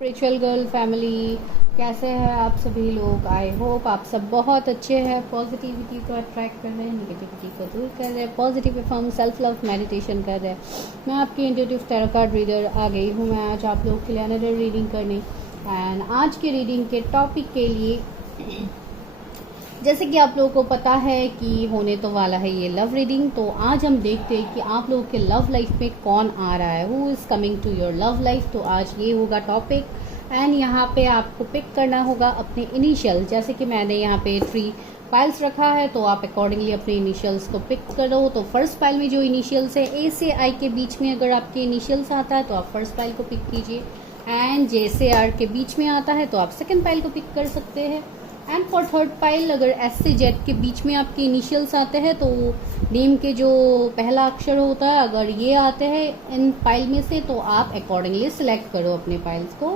Spiritual girl family, कैसे हैं आप सभी लोग। आई होप आप सब बहुत अच्छे हैं। पॉजिटिविटी को अट्रैक्ट कर रहे हैं, निगेटिविटी को दूर कर रहे हैं, positive form self love meditation कर रहे हैं। मैं आपकी इंट्यूटिव टैरो कार्ड रीडर आ गई हूँ मैं आज आप लोग के लिए अनदर रीडिंग करने। एंड आज के रीडिंग के टॉपिक के लिए जैसे कि आप लोगों को पता है कि होने तो वाला है ये लव रीडिंग। तो आज हम देखते हैं कि आप लोगों के लव लाइफ में कौन आ रहा है, who is coming to your love life. तो आज ये होगा टॉपिक। एंड यहाँ पे आपको पिक करना होगा अपने इनिशियल। जैसे कि मैंने यहाँ पे 3 फाइल्स रखा है, तो आप अकॉर्डिंगली अपने इनिशियल्स को पिक करो। तो फर्स्ट फाइल में जो इनिशियल्स है ए से आई के बीच में अगर आपके इनिशियल्स आता है तो आप फर्स्ट फाइल को पिक कीजिए। एंड जे से आर के बीच में आता है तो आप सेकेंड फाइल को पिक कर सकते हैं। एंड फॉर थर्ड फाइल अगर एस से जेड के बीच में आपके इनिशियल्स आते हैं तो नेम के जो पहला अक्षर होता है अगर ये आते हैं इन फाइल में से तो आप अकॉर्डिंगली सिलेक्ट करो अपने फाइल्स को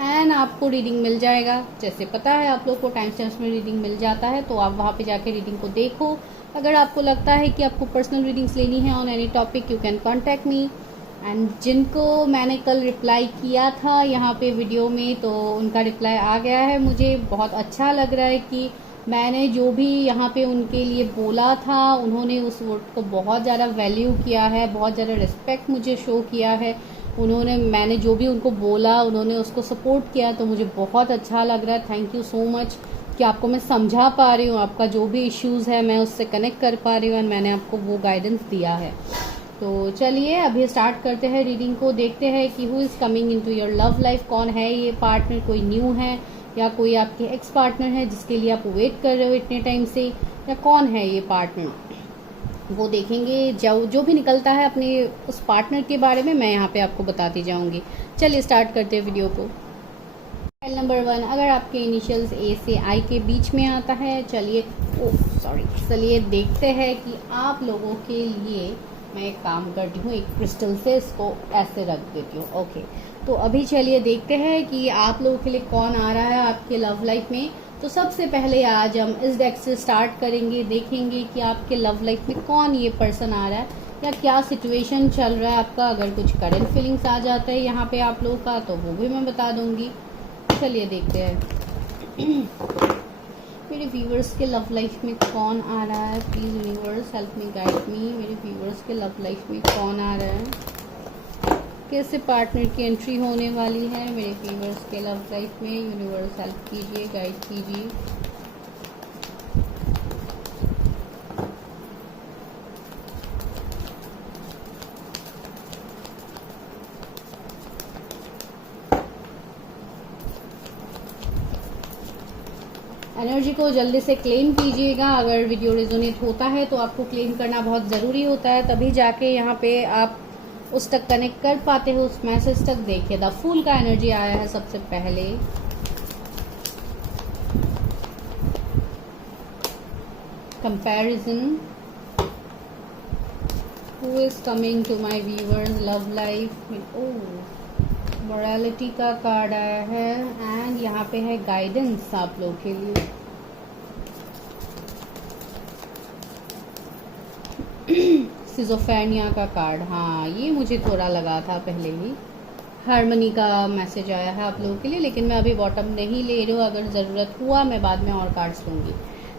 एंड आपको रीडिंग मिल जाएगा। जैसे पता है आप लोग को टाइम स्टैम्प्स में रीडिंग मिल जाता है, तो आप वहाँ पे जाके रीडिंग को देखो। अगर आपको लगता है कि आपको पर्सनल रीडिंग्स लेनी है on any topic, you can contact me. And जिनको मैंने कल रिप्लाई किया था यहाँ पे वीडियो में, तो उनका रिप्लाई आ गया है। मुझे बहुत अच्छा लग रहा है कि मैंने जो भी यहाँ पे उनके लिए बोला था उन्होंने उस वर्ड को बहुत ज़्यादा वैल्यू किया है, बहुत ज़्यादा रिस्पेक्ट मुझे शो किया है। उन्होंने मैंने जो भी उनको बोला उन्होंने उसको सपोर्ट किया, तो मुझे बहुत अच्छा लग रहा है। थैंक यू सो मच कि आपको मैं समझा पा रही हूँ, आपका जो भी इश्यूज़ है मैं उससे कनेक्ट कर पा रही हूँ एंड मैंने आपको वो गाइडेंस दिया है। तो चलिए अभी स्टार्ट करते हैं रीडिंग को। देखते हैं कि who is coming into your love life. कौन है ये पार्टनर, कोई न्यू है या कोई आपके एक्स पार्टनर है जिसके लिए आप वेट कर रहे हो इतने टाइम से, या कौन है ये पार्टनर, वो देखेंगे। जो भी निकलता है अपने उस पार्टनर के बारे में मैं यहाँ पे आपको बताती जाऊँगी। चलिए स्टार्ट करते हैं वीडियो को। फाइल नंबर 1 अगर आपके इनिशियल्स ए से आई के बीच में आता है, चलिए देखते हैं कि आप लोगों के लिए मैं एक काम करती हूँ, एक क्रिस्टल से इसको ऐसे रख देती हूँ। ओके, तो अभी चलिए देखते हैं कि आप लोगों के लिए कौन आ रहा है आपके लव लाइफ में। तो सबसे पहले आज हम इस डेक से स्टार्ट करेंगे, देखेंगे कि आपके लव लाइफ में कौन ये पर्सन आ रहा है या क्या सिचुएशन चल रहा है आपका। अगर कुछ करंट फीलिंग्स आ जाता है यहाँ पे आप लोगों का तो वो भी मैं बता दूंगी। चलिए देखते हैं मेरे व्यूवर्स के लव लाइफ में कौन आ रहा है। Please universe help me, guide me. मेरे व्यूवर्स के लव लाइफ में कौन आ रहा है, कैसे पार्टनर की एंट्री होने वाली है मेरे व्यूवर्स के लव लाइफ में। यूनिवर्स हेल्प कीजिए, गाइड कीजिए। एनर्जी को जल्दी से क्लेम कीजिएगा। अगर वीडियो रेजोनेट होता है तो आपको क्लेम करना बहुत ज़रूरी होता है, तभी जाके यहाँ पे आप उस तक कनेक्ट कर पाते हो, उस मैसेज तक। देखिए द फूल का एनर्जी आया है सबसे पहले। Comparison, who is coming to my viewers love life. Morality का कार्ड आया है एंड यहाँ पे है गाइडेंस आप लोग के लिए। सिजोफेनिया का कार्ड, हाँ ये मुझे थोड़ा लगा था पहले ही। हार्मनी का मैसेज आया है आप लोगों के लिए, लेकिन मैं अभी बॉटम नहीं ले रही हूँ, अगर ज़रूरत हुआ मैं बाद में और कार्ड्स लूँगी।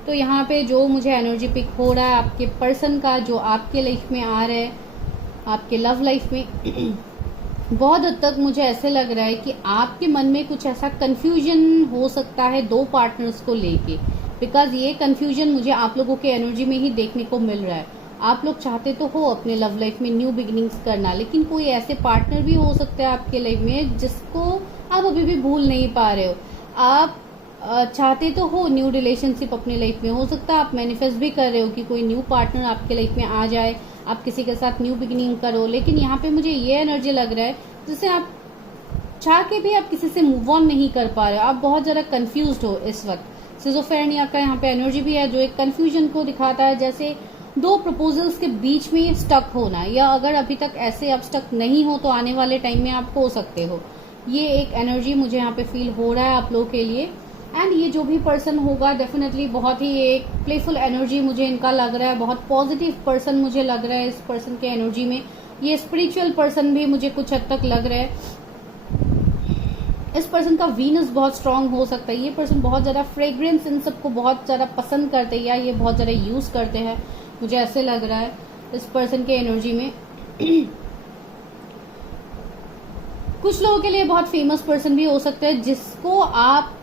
तो यहाँ पे जो मुझे एनर्जी पिक हो रहा है आपके पर्सन का जो आपके लाइफ में आ रहा है, आपके लव लाइफ में बहुत हद तक मुझे ऐसे लग रहा है कि आपके मन में कुछ ऐसा कंफ्यूजन हो सकता है 2 पार्टनर्स को लेके। बिकॉज ये कंफ्यूजन मुझे आप लोगों के एनर्जी में ही देखने को मिल रहा है। आप लोग चाहते तो हो अपने लव लाइफ में न्यू बिगिनिंग्स करना, लेकिन कोई ऐसे पार्टनर भी हो सकता है आपके लाइफ में जिसको आप अभी भी भूल नहीं पा रहे हो। आप चाहते तो हो न्यू रिलेशनशिप अपने लाइफ में, हो सकता है आप मैनिफेस्ट भी कर रहे हो कि कोई न्यू पार्टनर आपके लाइफ में आ जाए, आप किसी के साथ न्यू बिगिनिंग करो। लेकिन यहाँ पे मुझे ये एनर्जी लग रहा है जिससे आप चाह के भी आप किसी से मूव ऑन नहीं कर पा रहे हो, आप बहुत ज़्यादा कंफ्यूज्ड हो इस वक्त। सिजोफेरेनिया का यहाँ पे एनर्जी भी है जो एक कंफ्यूजन को दिखाता है, जैसे 2 प्रपोजल्स के बीच में स्टक होना, या अगर अभी तक ऐसे आप स्टक नहीं हो तो आने वाले टाइम में आप हो सकते हो। ये एक एनर्जी मुझे यहाँ पे फील हो रहा है आप लोगों के लिए। एंड ये जो भी पर्सन होगा डेफिनेटली बहुत ही एक प्लेफुल एनर्जी मुझे इनका लग रहा है, बहुत पॉजिटिव पर्सन मुझे लग रहा है इस पर्सन के एनर्जी में। ये स्पिरिचुअल पर्सन भी मुझे कुछ हद तक लग रहा है। इस पर्सन का वीनस बहुत स्ट्रांग हो सकता है। ये पर्सन बहुत ज़्यादा फ्रेग्रेंस इन सबको बहुत ज़्यादा पसंद करते हैं या ये बहुत ज़्यादा यूज़ करते हैं, मुझे ऐसे लग रहा है इस पर्सन के एनर्जी में। कुछ लोगों के लिए बहुत फेमस पर्सन भी हो सकता है, जिसको आप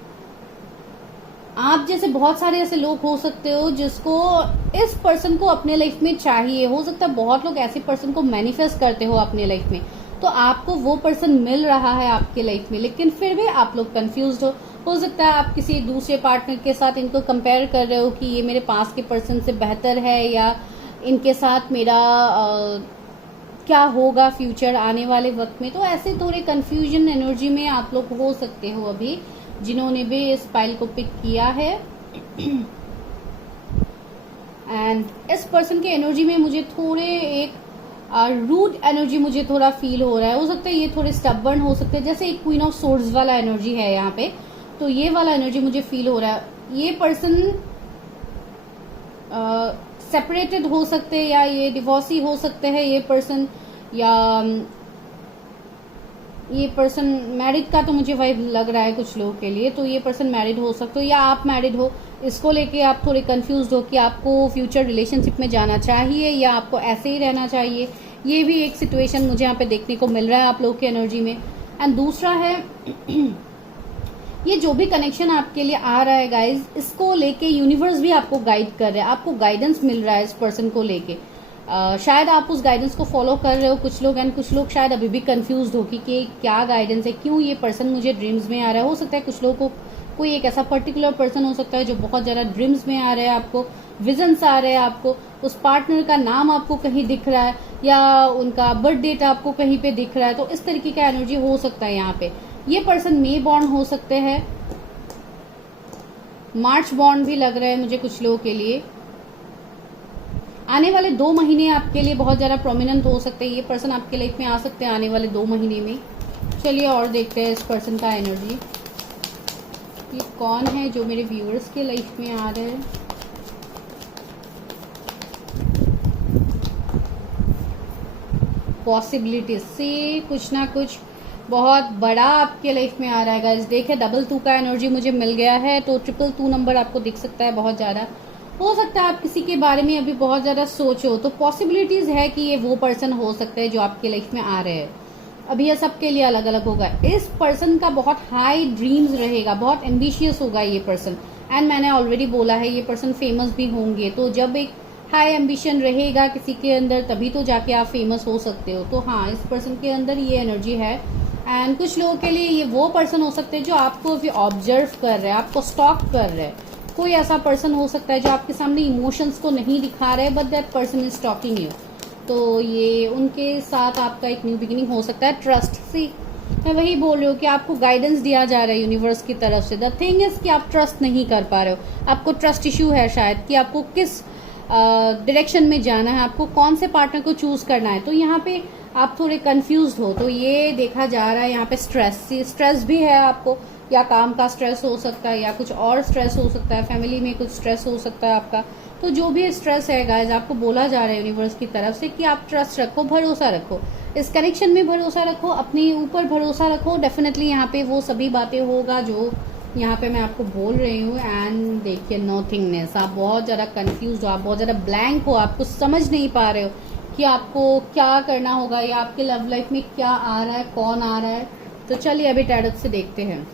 जैसे बहुत सारे ऐसे लोग हो सकते हो जिसको इस पर्सन को अपने लाइफ में चाहिए। हो सकता है बहुत लोग ऐसे पर्सन को मैनिफेस्ट करते हो अपने लाइफ में, तो आपको वो पर्सन मिल रहा है आपके लाइफ में, लेकिन फिर भी आप लोग कंफ्यूज हो सकता है आप किसी दूसरे पार्टनर के साथ इनको कंपेयर कर रहे हो कि ये मेरे पास के पर्सन से बेहतर है, या इनके साथ मेरा क्या होगा फ्यूचर आने वाले वक्त में। तो ऐसे थोड़े कंफ्यूजन एनर्जी में आप लोग हो सकते हो अभी, जिन्होंने भी इस फाइल को पिक किया है। एंड इस पर्सन के एनर्जी में मुझे थोड़े एक रूड एनर्जी मुझे थोड़ा फील हो रहा है। हो सकता है ये थोड़े स्टबर्न हो सकते हैं, जैसे एक क्वीन ऑफ सोर्ड्स वाला एनर्जी है यहाँ पे, तो ये वाला एनर्जी मुझे फील हो रहा है। ये पर्सन सेपरेटेड हो सकते हैं या ये डिवोर्सी हो सकते हैं ये पर्सन, या ये पर्सन मैरिड का तो मुझे वाइब लग रहा है कुछ लोगों के लिए, तो ये पर्सन मैरिड हो सकते हो या आप मैरिड हो। इसको लेके आप थोड़े कंफ्यूज हो कि आपको फ्यूचर रिलेशनशिप में जाना चाहिए या आपको ऐसे ही रहना चाहिए। ये भी एक सिचुएशन मुझे यहाँ पे देखने को मिल रहा है आप लोगों की एनर्जी में। एंड दूसरा है ये जो भी कनेक्शन आपके लिए आ रहा है गाइज, इसको लेके यूनिवर्स भी आपको गाइड कर रहा है, आपको गाइडेंस मिल रहा है इस पर्सन को लेके। शायद आप उस गाइडेंस को फॉलो कर रहे हो कुछ लोग, एंड कुछ लोग शायद अभी भी कंफ्यूज हो कि क्या गाइडेंस है, क्यों ये पर्सन मुझे ड्रीम्स में आ रहा है। हो सकता है कुछ लोगों को कोई एक ऐसा पर्टिकुलर पर्सन हो सकता है जो बहुत ज्यादा ड्रीम्स में आ रहा है, आपको विजन्स आ रहे हैं, आपको उस पार्टनर का नाम आपको कहीं दिख रहा है या उनका बर्थ डेट आपको कहीं पे दिख रहा है। तो इस तरीके का एनर्जी हो सकता है यहाँ पे। ये पर्सन मे बॉर्न हो सकते हैं, मार्च बॉर्न भी लग रहा है मुझे कुछ लोगों के लिए। आने वाले 2 महीने आपके लिए बहुत ज्यादा प्रोमिनेंट हो सकते हैं, ये पर्सन आपके लाइफ में आ सकते हैं आने वाले 2 महीने में। चलिए और देखते हैं इस पर्सन का एनर्जी, ये कौन है जो मेरे व्यूअर्स के लाइफ में आ रहे हैं। पॉसिबिलिटीज से कुछ ना कुछ बहुत बड़ा आपके लाइफ में आ रहा है गाइस। देखिए डबल 2 का एनर्जी मुझे मिल गया है, तो 222 नंबर आपको दिख सकता है बहुत ज्यादा। हो सकता है आप किसी के बारे में अभी बहुत ज्यादा सोचो, तो पॉसिबिलिटीज है कि ये वो पर्सन हो सकता है जो आपके लाइफ में आ रहे हैं। अभी ये सबके लिए अलग अलग होगा। इस पर्सन का बहुत हाई ड्रीम्स रहेगा, बहुत एम्बिशियस होगा ये पर्सन। एंड मैंने ऑलरेडी बोला है ये पर्सन फेमस भी होंगे, तो जब एक हाई एम्बिशन रहेगा किसी के अंदर तभी तो जाके आप फेमस हो सकते हो। तो हाँ, इस पर्सन के अंदर ये एनर्जी है। एंड कुछ लोगों के लिए ये वो पर्सन हो सकते हैं जो आपको अभी ऑब्जर्व कर रहे हैं, आपको स्टॉक कर रहे हैं। कोई ऐसा पर्सन हो सकता है जो आपके सामने इमोशंस को नहीं दिखा रहा है, but that person is stalking you. तो ये उनके साथ आपका एक न्यू बिगिनिंग हो सकता है। ट्रस्ट सी मैं वही बोल रही हूँ कि आपको गाइडेंस दिया जा रहा है यूनिवर्स की तरफ से। द थिंग इज कि आप ट्रस्ट नहीं कर पा रहे हो, आपको ट्रस्ट इश्यू है शायद कि आपको किस डायरेक्शन में जाना है, आपको कौन से पार्टनर को चूज करना है। तो यहाँ पे आप थोड़े कंफ्यूज हो, तो ये देखा जा रहा है यहाँ पे स्ट्रेस भी है आपको, या काम का स्ट्रेस हो सकता है या कुछ और स्ट्रेस हो सकता है, फैमिली में कुछ स्ट्रेस हो सकता है आपका। तो जो भी स्ट्रेस है गाइज, आपको बोला जा रहा है यूनिवर्स की तरफ से कि आप ट्रस्ट रखो, भरोसा रखो, इस कनेक्शन में भरोसा रखो, अपने ऊपर भरोसा रखो। डेफिनेटली यहाँ पे वो सभी बातें होगा जो यहाँ पे मैं आपको बोल रही हूँ। एंड देखिए नथिंगनेस, आप बहुत ज़्यादा कंफ्यूज हो, आप बहुत ज़्यादा ब्लैंक हो, आप कुछ समझ नहीं पा रहे हो कि आपको क्या करना होगा या आपके लव लाइफ में क्या आ रहा है, कौन आ रहा है। तो चलिए अभी टैरोट से देखते हैं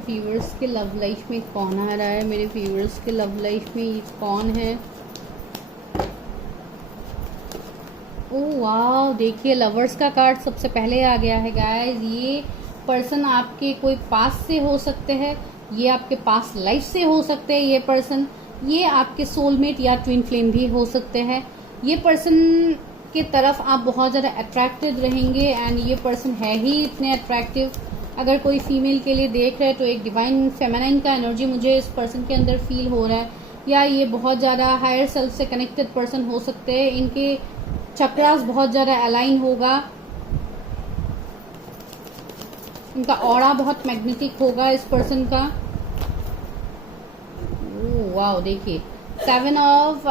व्यूअर्स के लव लाइफ में कौन आ रहा है। मेरे व्यूअर्स के लव लाइफ में ये कौन है। ओह वाह, देखिए लवर्स का कार्ड सबसे पहले आ गया है गाइस। ये पर्सन आपके कोई पास से हो सकते हैं, ये आपके पास लाइफ से हो सकते हैं ये पर्सन, ये आपके सोलमेट या ट्विन फ्लेम भी हो सकते हैं। ये पर्सन के तरफ आप बहुत ज़्यादा अट्रैक्टेड रहेंगे एंड ये पर्सन है ही इतने अट्रैक्टिव। अगर कोई फीमेल के लिए देख रहे हैं तो एक डिवाइन फेमिनाइन का एनर्जी मुझे इस पर्सन के अंदर फील हो रहा है, या ये बहुत ज़्यादा हायर सेल्फ से कनेक्टेड पर्सन हो सकते हैं। इनके चक्रास बहुत ज़्यादा अलाइन होगा, इनका ऑरा बहुत मैग्नेटिक होगा इस पर्सन का। वाह, देखिए 7 ऑफ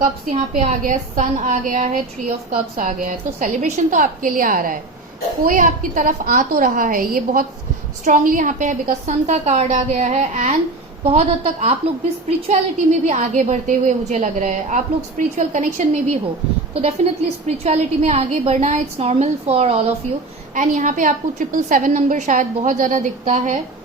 कप्स यहाँ पे आ गया, सन आ गया है, 3 ऑफ कप्स आ गया है। तो सेलिब्रेशन तो आपके लिए आ रहा है, कोई आपकी तरफ आ तो रहा है, ये बहुत स्ट्रांगली यहाँ पे है बिकॉज सन का कार्ड आ गया है। एंड बहुत हद तक आप लोग भी स्पिरिचुअलिटी में भी आगे बढ़ते हुए मुझे लग रहा है, आप लोग स्पिरिचुअल कनेक्शन में भी हो, तो डेफिनेटली स्पिरिचुअलिटी में आगे बढ़ना it's normal for all of you. And यहाँ पे आपको 777 नंबर शायद बहुत ज्यादा दिखता है।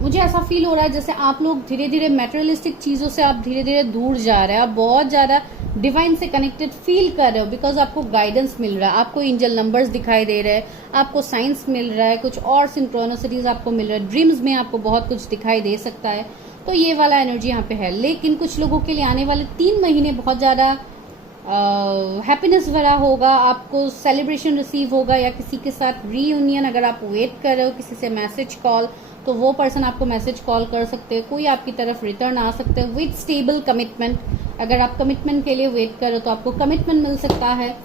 मुझे ऐसा फील हो रहा है जैसे आप लोग धीरे धीरे मेटेरियलिस्टिक चीजों से आप धीरे धीरे दूर जा रहे हैं, आप बहुत ज्यादा डिवाइन से कनेक्टेड फील कर रहे हो बिकॉज आपको गाइडेंस मिल रहा है, आपको एंजल नंबर्स दिखाई दे रहे हैं, आपको साइंस मिल रहा है, कुछ और सिंक्रोनिसिटीज आपको मिल रहा है, ड्रीम्स में आपको बहुत कुछ दिखाई दे सकता है। तो ये वाला एनर्जी यहाँ पे है। लेकिन कुछ लोगों के लिए आने वाले 3 महीने बहुत ज्यादा हैप्पीनेस भरा होगा, आपको सेलिब्रेशन रिसीव होगा या किसी के साथ रीयूनियन। अगर आप वेट कर रहे हो किसी से मैसेज कॉल, तो वो पर्सन आपको मैसेज कॉल कर सकते हैं, कोई आपकी तरफ रिटर्न आ सकते हैं विद स्टेबल कमिटमेंट। अगर आप कमिटमेंट के लिए वेट कर रहे हो तो आपको कमिटमेंट मिल सकता है।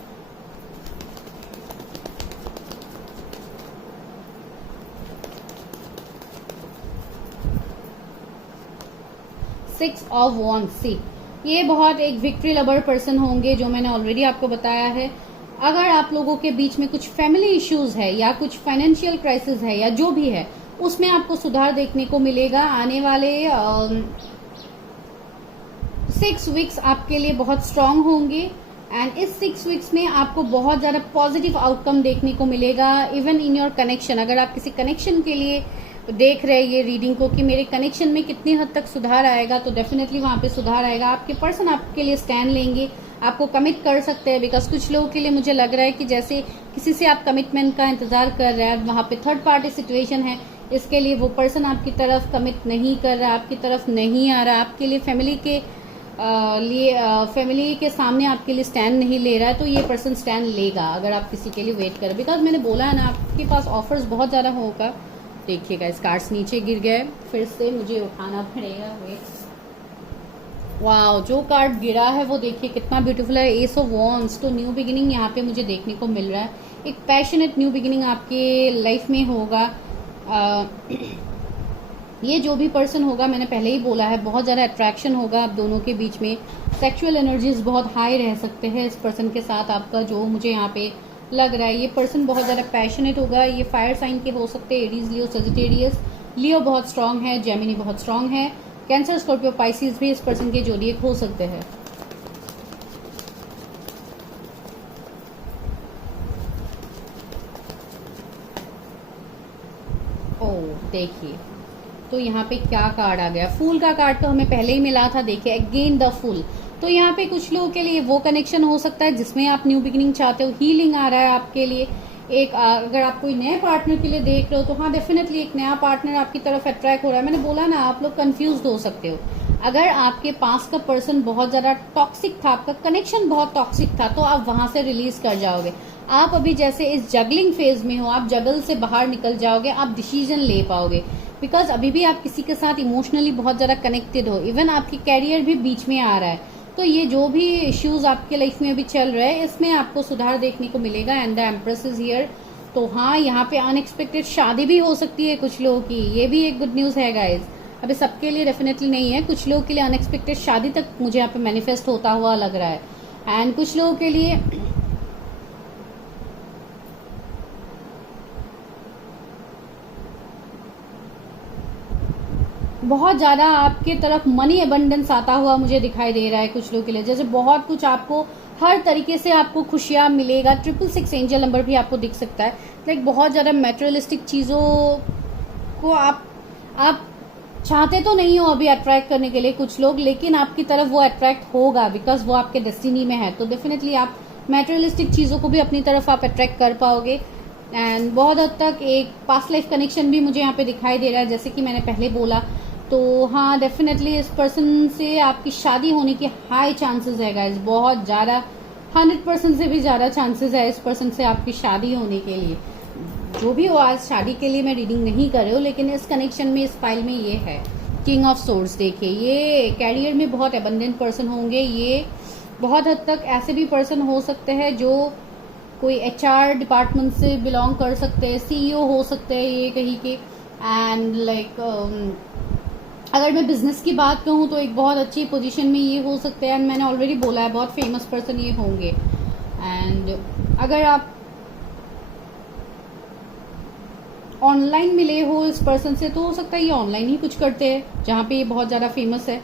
सिक्स ऑफ वॉन्ड्स, सी ये बहुत एक विक्ट्री लवर पर्सन होंगे, जो मैंने ऑलरेडी आपको बताया है। अगर आप लोगों के बीच में कुछ फैमिली इश्यूज है या कुछ फाइनेंशियल क्राइसिस है या जो भी है, उसमें आपको सुधार देखने को मिलेगा। आने वाले 6 वीक्स आपके लिए बहुत स्ट्रांग होंगे एंड इस 6 वीक्स में आपको बहुत ज्यादा पॉजिटिव आउटकम देखने को मिलेगा इवन इन योर कनेक्शन। अगर आप किसी कनेक्शन के लिए देख रहे हैं ये रीडिंग को कि मेरे कनेक्शन में कितनी हद तक सुधार आएगा, तो डेफिनेटली वहां पे सुधार आएगा। आपके पर्सन आपके लिए स्टैंड लेंगे, आपको कमिट कर सकते हैं बिकॉज कुछ लोगों के लिए मुझे लग रहा है कि जैसे किसी से आप कमिटमेंट का इंतजार कर रहे हैं, वहां पे थर्ड पार्टी सिचुएशन है, इसके लिए वो पर्सन आपकी तरफ कमिट नहीं कर रहा, आपकी तरफ नहीं आ रहा, आपके लिए फैमिली के सामने आपके लिए स्टैंड नहीं ले रहा है, तो ये पर्सन स्टैंड लेगा अगर आप किसी के लिए वेट करें। बिकॉज मैंने बोला है ना, आपके पास ऑफर्स बहुत ज्यादा होगा। देखिएगा इस कार्ड्स नीचे गिर गए, फिर से मुझे उठाना पड़ेगा। वेट, वाओ, जो कार्ड गिरा है वो देखिए कितना ब्यूटीफुल है, एस ऑफ वॉन्ड्स। तो न्यू बिगिनिंग यहाँ पे मुझे देखने को मिल रहा है, एक पैशनेट न्यू बिगिनिंग आपके लाइफ में होगा। ये जो भी पर्सन होगा, मैंने पहले ही बोला है, बहुत ज्यादा अट्रैक्शन होगा आप दोनों के बीच में, सेक्सुअल एनर्जीज बहुत हाई रह सकते हैं इस पर्सन के साथ आपका, जो मुझे यहाँ पे लग रहा है। ये पर्सन बहुत ज्यादा पैशनेट होगा, ये फायर साइन के हो सकते हैं, एरीज, लियो, सजिटेरियस। लियो बहुत स्ट्रांग है, जेमिनी बहुत स्ट्रांग है, कैंसर, स्कॉर्पियो, पाइसिस भी इस पर्सन के जोड़िए हो सकते हैं। देखिए तो यहाँ पे क्या कार्ड आ गया, फूल का कार्ड तो हमें पहले ही मिला था। देखिए अगेन द फूल, तो यहाँ पे कुछ लोगों के लिए वो कनेक्शन हो सकता है जिसमें आप न्यू बिगिनिंग चाहते हो, हीलिंग आ रहा है आपके लिए। एक अगर आप कोई नए पार्टनर के लिए देख रहे हो, तो हाँ डेफिनेटली एक नया पार्टनर आपकी तरफ अट्रैक्ट हो रहा है। मैंने बोला ना, आप लोग कंफ्यूज हो सकते हो। अगर आपके पास का पर्सन बहुत ज्यादा टॉक्सिक था, आपका कनेक्शन बहुत टॉक्सिक था, तो आप वहां से रिलीज कर जाओगे। आप अभी जैसे इस जगलिंग फेज में हो, आप जगल से बाहर निकल जाओगे, आप डिसीजन ले पाओगे बिकॉज अभी भी आप किसी के साथ इमोशनली बहुत ज्यादा कनेक्टेड हो। इवन आपकी कैरियर भी बीच में आ रहा है, तो ये जो भी इश्यूज आपके लाइफ में अभी चल रहे हैं, इसमें आपको सुधार देखने को मिलेगा। And the empress is here. तो हाँ, यहाँ पे अनएक्सपेक्टेड शादी भी हो सकती है कुछ लोगों की, ये भी एक गुड न्यूज है गाइज। अभी सबके लिए डेफिनेटली नहीं है, कुछ लोगों के लिए अनएक्सपेक्टेड शादी तक मुझे यहाँ पे मैनिफेस्ट होता हुआ लग रहा है। एंड कुछ लोगों के लिए बहुत ज्यादा आपके तरफ मनी अबंडेंस आता हुआ मुझे दिखाई दे रहा है कुछ लोगों के लिए, जैसे बहुत कुछ आपको हर तरीके से आपको खुशियां मिलेगा। 666 एंजल नंबर भी आपको दिख सकता है। लाइक बहुत ज्यादा मेटेरियलिस्टिक चीजों को आप चाहते तो नहीं हो अभी अट्रैक्ट करने के लिए कुछ लोग, लेकिन आपकी तरफ वो अट्रैक्ट होगा बिकॉज वो आपके डेस्टिनी में है। तो डेफिनेटली आप मेटेरियलिस्टिक चीजों को भी अपनी तरफ आप अट्रैक्ट कर पाओगे। एंड बहुत हद तक एक पास्ट लाइफ कनेक्शन भी मुझे यहाँ पे दिखाई दे रहा है, जैसे कि मैंने पहले बोला। तो हाँ डेफिनेटली इस पर्सन से आपकी शादी होने के हाई चांसेस है गाइस, बहुत ज्यादा, 100% से भी ज्यादा चांसेस है इस पर्सन से आपकी शादी होने के लिए। जो भी हो, आज शादी के लिए मैं रीडिंग नहीं कर रही हूँ, लेकिन इस कनेक्शन में, इस फाइल में ये है किंग ऑफ सोर्ड्स। देखिए ये कैरियर में बहुत एबंडेंट पर्सन होंगे। ये बहुत हद तक ऐसे भी पर्सन हो सकते हैं जो कोई HR डिपार्टमेंट से बिलोंग कर सकते हैं, CEO हो सकते हैं ये कहीं के। एंड लाइक अगर मैं बिजनेस की बात कहूँ तो एक बहुत अच्छी पोजीशन में ये हो सकते हैं। एंड मैंने ऑलरेडी बोला है, बहुत फेमस पर्सन ये होंगे। एंड अगर आप ऑनलाइन मिले हो इस पर्सन से तो हो सकता है ये ऑनलाइन ही कुछ करते हैं जहाँ पे ये बहुत ज़्यादा फेमस है।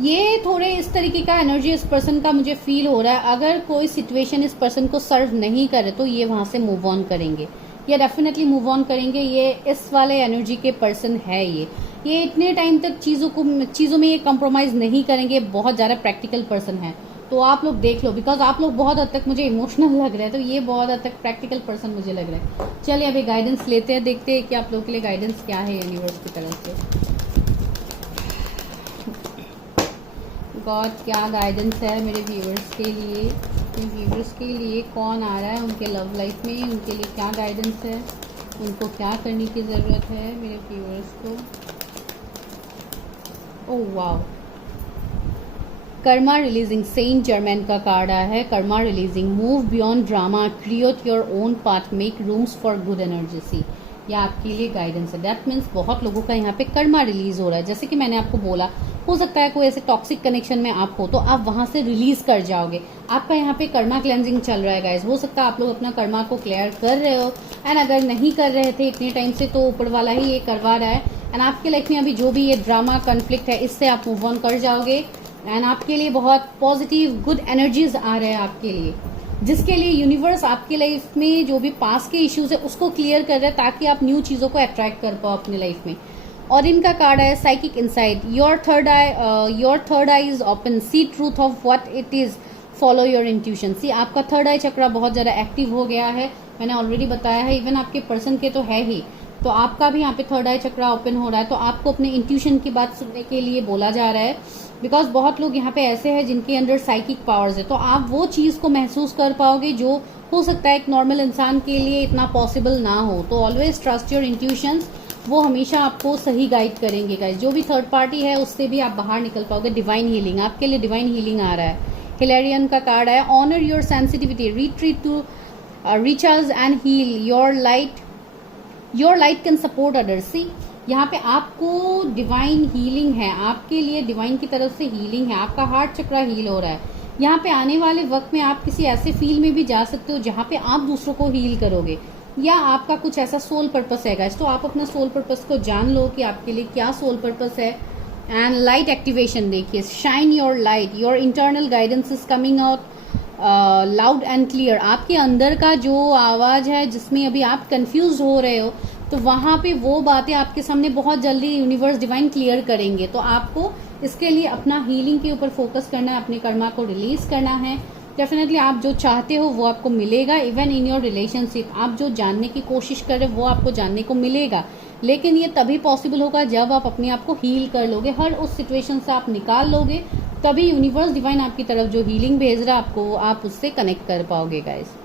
ये थोड़े इस तरीके का एनर्जी इस पर्सन का मुझे फील हो रहा है। अगर कोई सिचुएशन इस पर्सन को सर्व नहीं करे तो ये वहां से मूव ऑन करेंगे, ये डेफिनेटली मूव ऑन करेंगे। ये इस वाले एनर्जी के पर्सन है। ये इतने टाइम तक चीज़ों में ये कॉम्प्रोमाइज नहीं करेंगे। बहुत ज़्यादा प्रैक्टिकल पर्सन है। तो आप लोग देख लो, बिकॉज आप लोग बहुत हद तक मुझे इमोशनल लग रहे हैं, तो ये बहुत हद तक प्रैक्टिकल पर्सन मुझे लग रहा है। चलिए अभी गाइडेंस लेते हैं, देखते हैं कि आप लोग के लिए गाइडेंस क्या है यूनिवर्स की तरफ से। गॉड क्या गाइडेंस है मेरे व्यूअर्स के लिए, मेरे व्यूअर्स के लिए कौन आ रहा है उनके लव लाइफ में, उनके लिए क्या गाइडेंस है, उनको क्या करने की ज़रूरत है मेरे व्यूअर्स को। Oh wow, karma releasing, saint Germain का कार्ड आया है। Karma releasing, move beyond drama, create your own path, make rooms for good energy. See ये आपके लिए गाइडेंस है। दैट मीन्स बहुत लोगों का यहाँ पे कर्मा रिलीज हो रहा है। जैसे कि मैंने आपको बोला, हो सकता है कोई ऐसे टॉक्सिक कनेक्शन में आप हो तो आप वहां से रिलीज कर जाओगे। आपका यहाँ पे कर्मा क्लेंजिंग चल रहा है गाइस। हो सकता है आप लोग अपना कर्मा को क्लियर कर रहे हो, एंड अगर नहीं कर रहे थे इतने टाइम से तो ऊपर वाला ही ये करवा रहा है। एंड आपके लाइफ में अभी जो भी ये ड्रामा कॉन्फ्लिक्ट है इससे आप मूव ऑन कर जाओगे। एंड आपके लिए बहुत पॉजिटिव गुड एनर्जीज आ रहे हैं आपके लिए, जिसके लिए यूनिवर्स आपके लाइफ में जो भी पास के इश्यूज है उसको क्लियर कर रहा है, ताकि आप न्यू चीजों को अट्रैक्ट कर पाओ अपने लाइफ में। और इनका कार्ड है psychic insight, your third eye is open, see truth of what it is, follow your intuition. See आपका थर्ड आई चक्रा बहुत ज्यादा एक्टिव हो गया है, मैंने ऑलरेडी बताया है। इवन आपके पर्सन के तो है ही, तो आपका भी यहाँ पे थर्ड आई चक्रा ओपन हो रहा है। तो आपको अपने इंट्यूशन की बात सुनने के लिए बोला जा रहा है, बिकॉज बहुत लोग यहाँ पे ऐसे हैं जिनके अंदर साइकिक पावर्स है। तो आप वो चीज को महसूस कर पाओगे जो हो सकता है एक नॉर्मल इंसान के लिए इतना पॉसिबल ना हो। तो ऑलवेज ट्रस्ट योर इंट्यूशंस, वो हमेशा आपको सही गाइड करेंगे गाइस। जो भी थर्ड पार्टी है उससे भी आप बाहर निकल पाओगे। डिवाइन हीलिंग, आपके लिए डिवाइन हीलिंग आ रहा है। हिलेरियन का कार्ड है, honour your sensitivity, retreat to recharge and heal your light, your light can support others. See यहाँ पे आपको डिवाइन हीलिंग है, आपके लिए डिवाइन की तरफ से हीलिंग है। आपका हार्ट चक्रा हील हो रहा है। यहाँ पे आने वाले वक्त में आप किसी ऐसे फील्ड में भी जा सकते हो जहाँ पे आप दूसरों को हील करोगे, या आपका कुछ ऐसा सोल पर्पस है गाइस। तो आप अपना सोल पर्पस को जान लो कि आपके लिए क्या सोल पर्पस है। एंड लाइट एक्टिवेशन देखिए, shine your light, your internal guidance is coming out loud and clear. आपके अंदर का जो आवाज है जिसमें अभी आप कंफ्यूज हो रहे हो, तो वहां पे वो बातें आपके सामने बहुत जल्दी यूनिवर्स डिवाइन क्लियर करेंगे। तो आपको इसके लिए अपना हीलिंग के ऊपर फोकस करना है, अपने कर्मा को रिलीज करना है। डेफिनेटली आप जो चाहते हो वो आपको मिलेगा। इवन इन योर रिलेशनशिप आप जो जानने की कोशिश कर रहे हो वो आपको जानने को मिलेगा, लेकिन ये तभी पॉसिबल होगा जब आप अपने आप को हील कर लोगे, हर उस सिचुएशन से आप निकाल लोगे, तभी यूनिवर्स डिवाइन आपकी तरफ जो हीलिंग भेज रहा है आपको, आप उससे कनेक्ट कर पाओगे गाइस।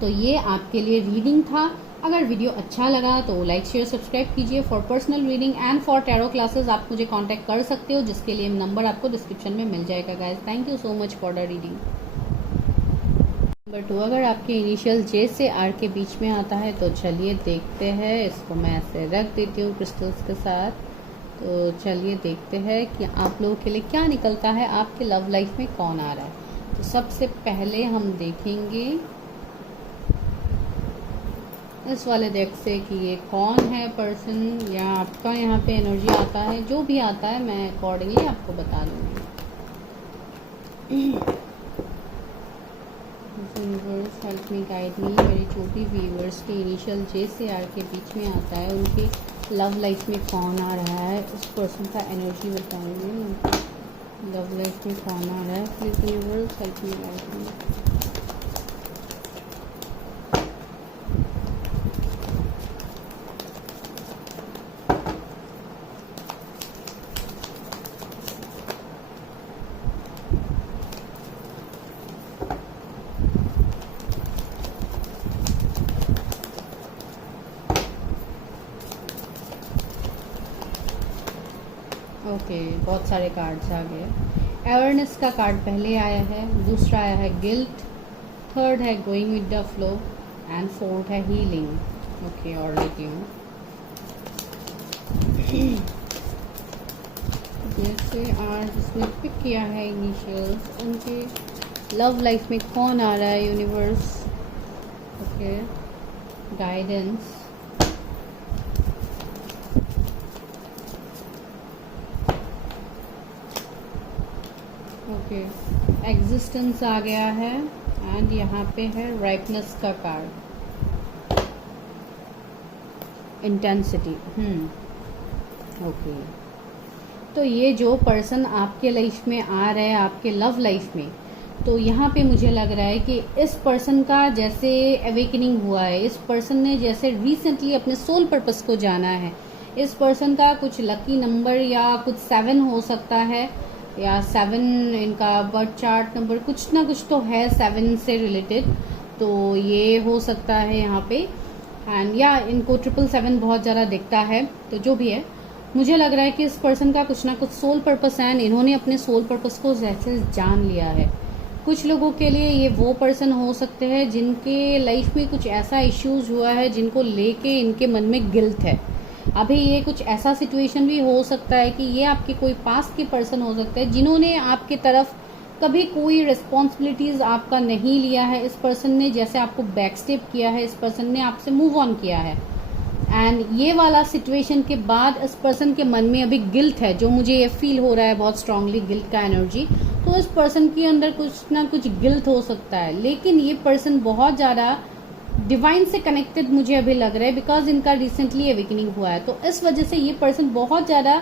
तो ये आपके लिए रीडिंग था। अगर वीडियो अच्छा लगा तो लाइक शेयर सब्सक्राइब कीजिए। For personal reading and for tarot classes आप मुझे कांटेक्ट कर सकते हो, जिसके लिए नंबर आपको डिस्क्रिप्शन में मिल जाएगा guys. Thank you so much for the reading. Number 2, अगर आपके इनिशियल जे से आर के बीच में आता है तो चलिए देखते हैं। इसको मैं ऐसे रख देती हूँ क्रिस्टल्स के साथ। तो चलिए देखते हैं कि आप लोगों के लिए क्या निकलता है, आपके लव लाइफ में कौन आ रहा है। तो सबसे पहले हम देखेंगे इस वाले डेक से कि ये कौन है पर्सन, या आपका यहाँ पे एनर्जी आता है। जो भी आता है मैं अकॉर्डिंगली आपको बता दूंगी। Universe help me guide me, मेरे जो भी व्यूअर्स के इनिशियल जे से आर के बीच में आता है उनके लव लाइफ में कौन आ रहा है, उस पर्सन का एनर्जी बताएंगे। उनके लव लाइफ में कौन आ रहा है, please universe help me guide me. Okay, बहुत सारे कार्ड्स आ गए। अवेयरनेस का कार्ड पहले आया है, दूसरा आया है गिल्ट, थर्ड है going with the flow, and fourth है हीलिंग। ओके, और लेती हूँ। जैसे आज जिसने पिक किया है इनिशियल्स, उनके लव लाइफ में कौन आ रहा है universe. Okay, guidance, okay, existence आ गया है एंड यहाँ पे है राइपनेस का कार्ड, इंटेंसिटी। ओके, तो ये जो पर्सन आपके लाइफ में आ रहा है, आपके लव लाइफ में, तो यहाँ पे मुझे लग रहा है कि इस पर्सन का जैसे अवेकनिंग हुआ है, इस पर्सन ने जैसे रिसेंटली अपने सोल पर्पस को जाना है। इस पर्सन का कुछ लकी नंबर या कुछ 7 हो सकता है, या 7 इनका बर्थ चार्ट नंबर कुछ ना कुछ तो है 7 से रिलेटेड, तो ये हो सकता है यहाँ पे। एंड या इनको 777 बहुत ज़्यादा दिखता है, तो जो भी है, मुझे लग रहा है कि इस पर्सन का कुछ ना कुछ सोल पर्पस है, इन्होंने अपने सोल पर्पस को जैसे जान लिया है। कुछ लोगों के लिए ये वो पर्सन हो सकते हैं जिनके लाइफ में कुछ ऐसा इश्यूज हुआ है जिनको लेके इनके मन में गिल्ट है। अभी ये कुछ ऐसा सिचुएशन भी हो सकता है कि ये आपके कोई पास के पर्सन हो सकते हैं जिन्होंने आपके तरफ कभी कोई रिस्पॉन्सिबिलिटीज आपका नहीं लिया है। इस पर्सन ने जैसे आपको बैक स्टेप किया है, इस पर्सन ने आपसे मूव ऑन किया है। एंड ये वाला सिचुएशन के बाद इस पर्सन के मन में अभी गिल्ट है, जो मुझे ये फील हो रहा है बहुत स्ट्रांगली, गिल्ट का एनर्जी। तो इस पर्सन के अंदर कुछ ना कुछ गिल्ट हो सकता है, लेकिन ये पर्सन बहुत ज़्यादा डिवाइन से कनेक्टेड मुझे अभी लग रहा है, बिकॉज इनका रिसेंटली अवेकनिंग हुआ है। तो इस वजह से ये पर्सन बहुत ज़्यादा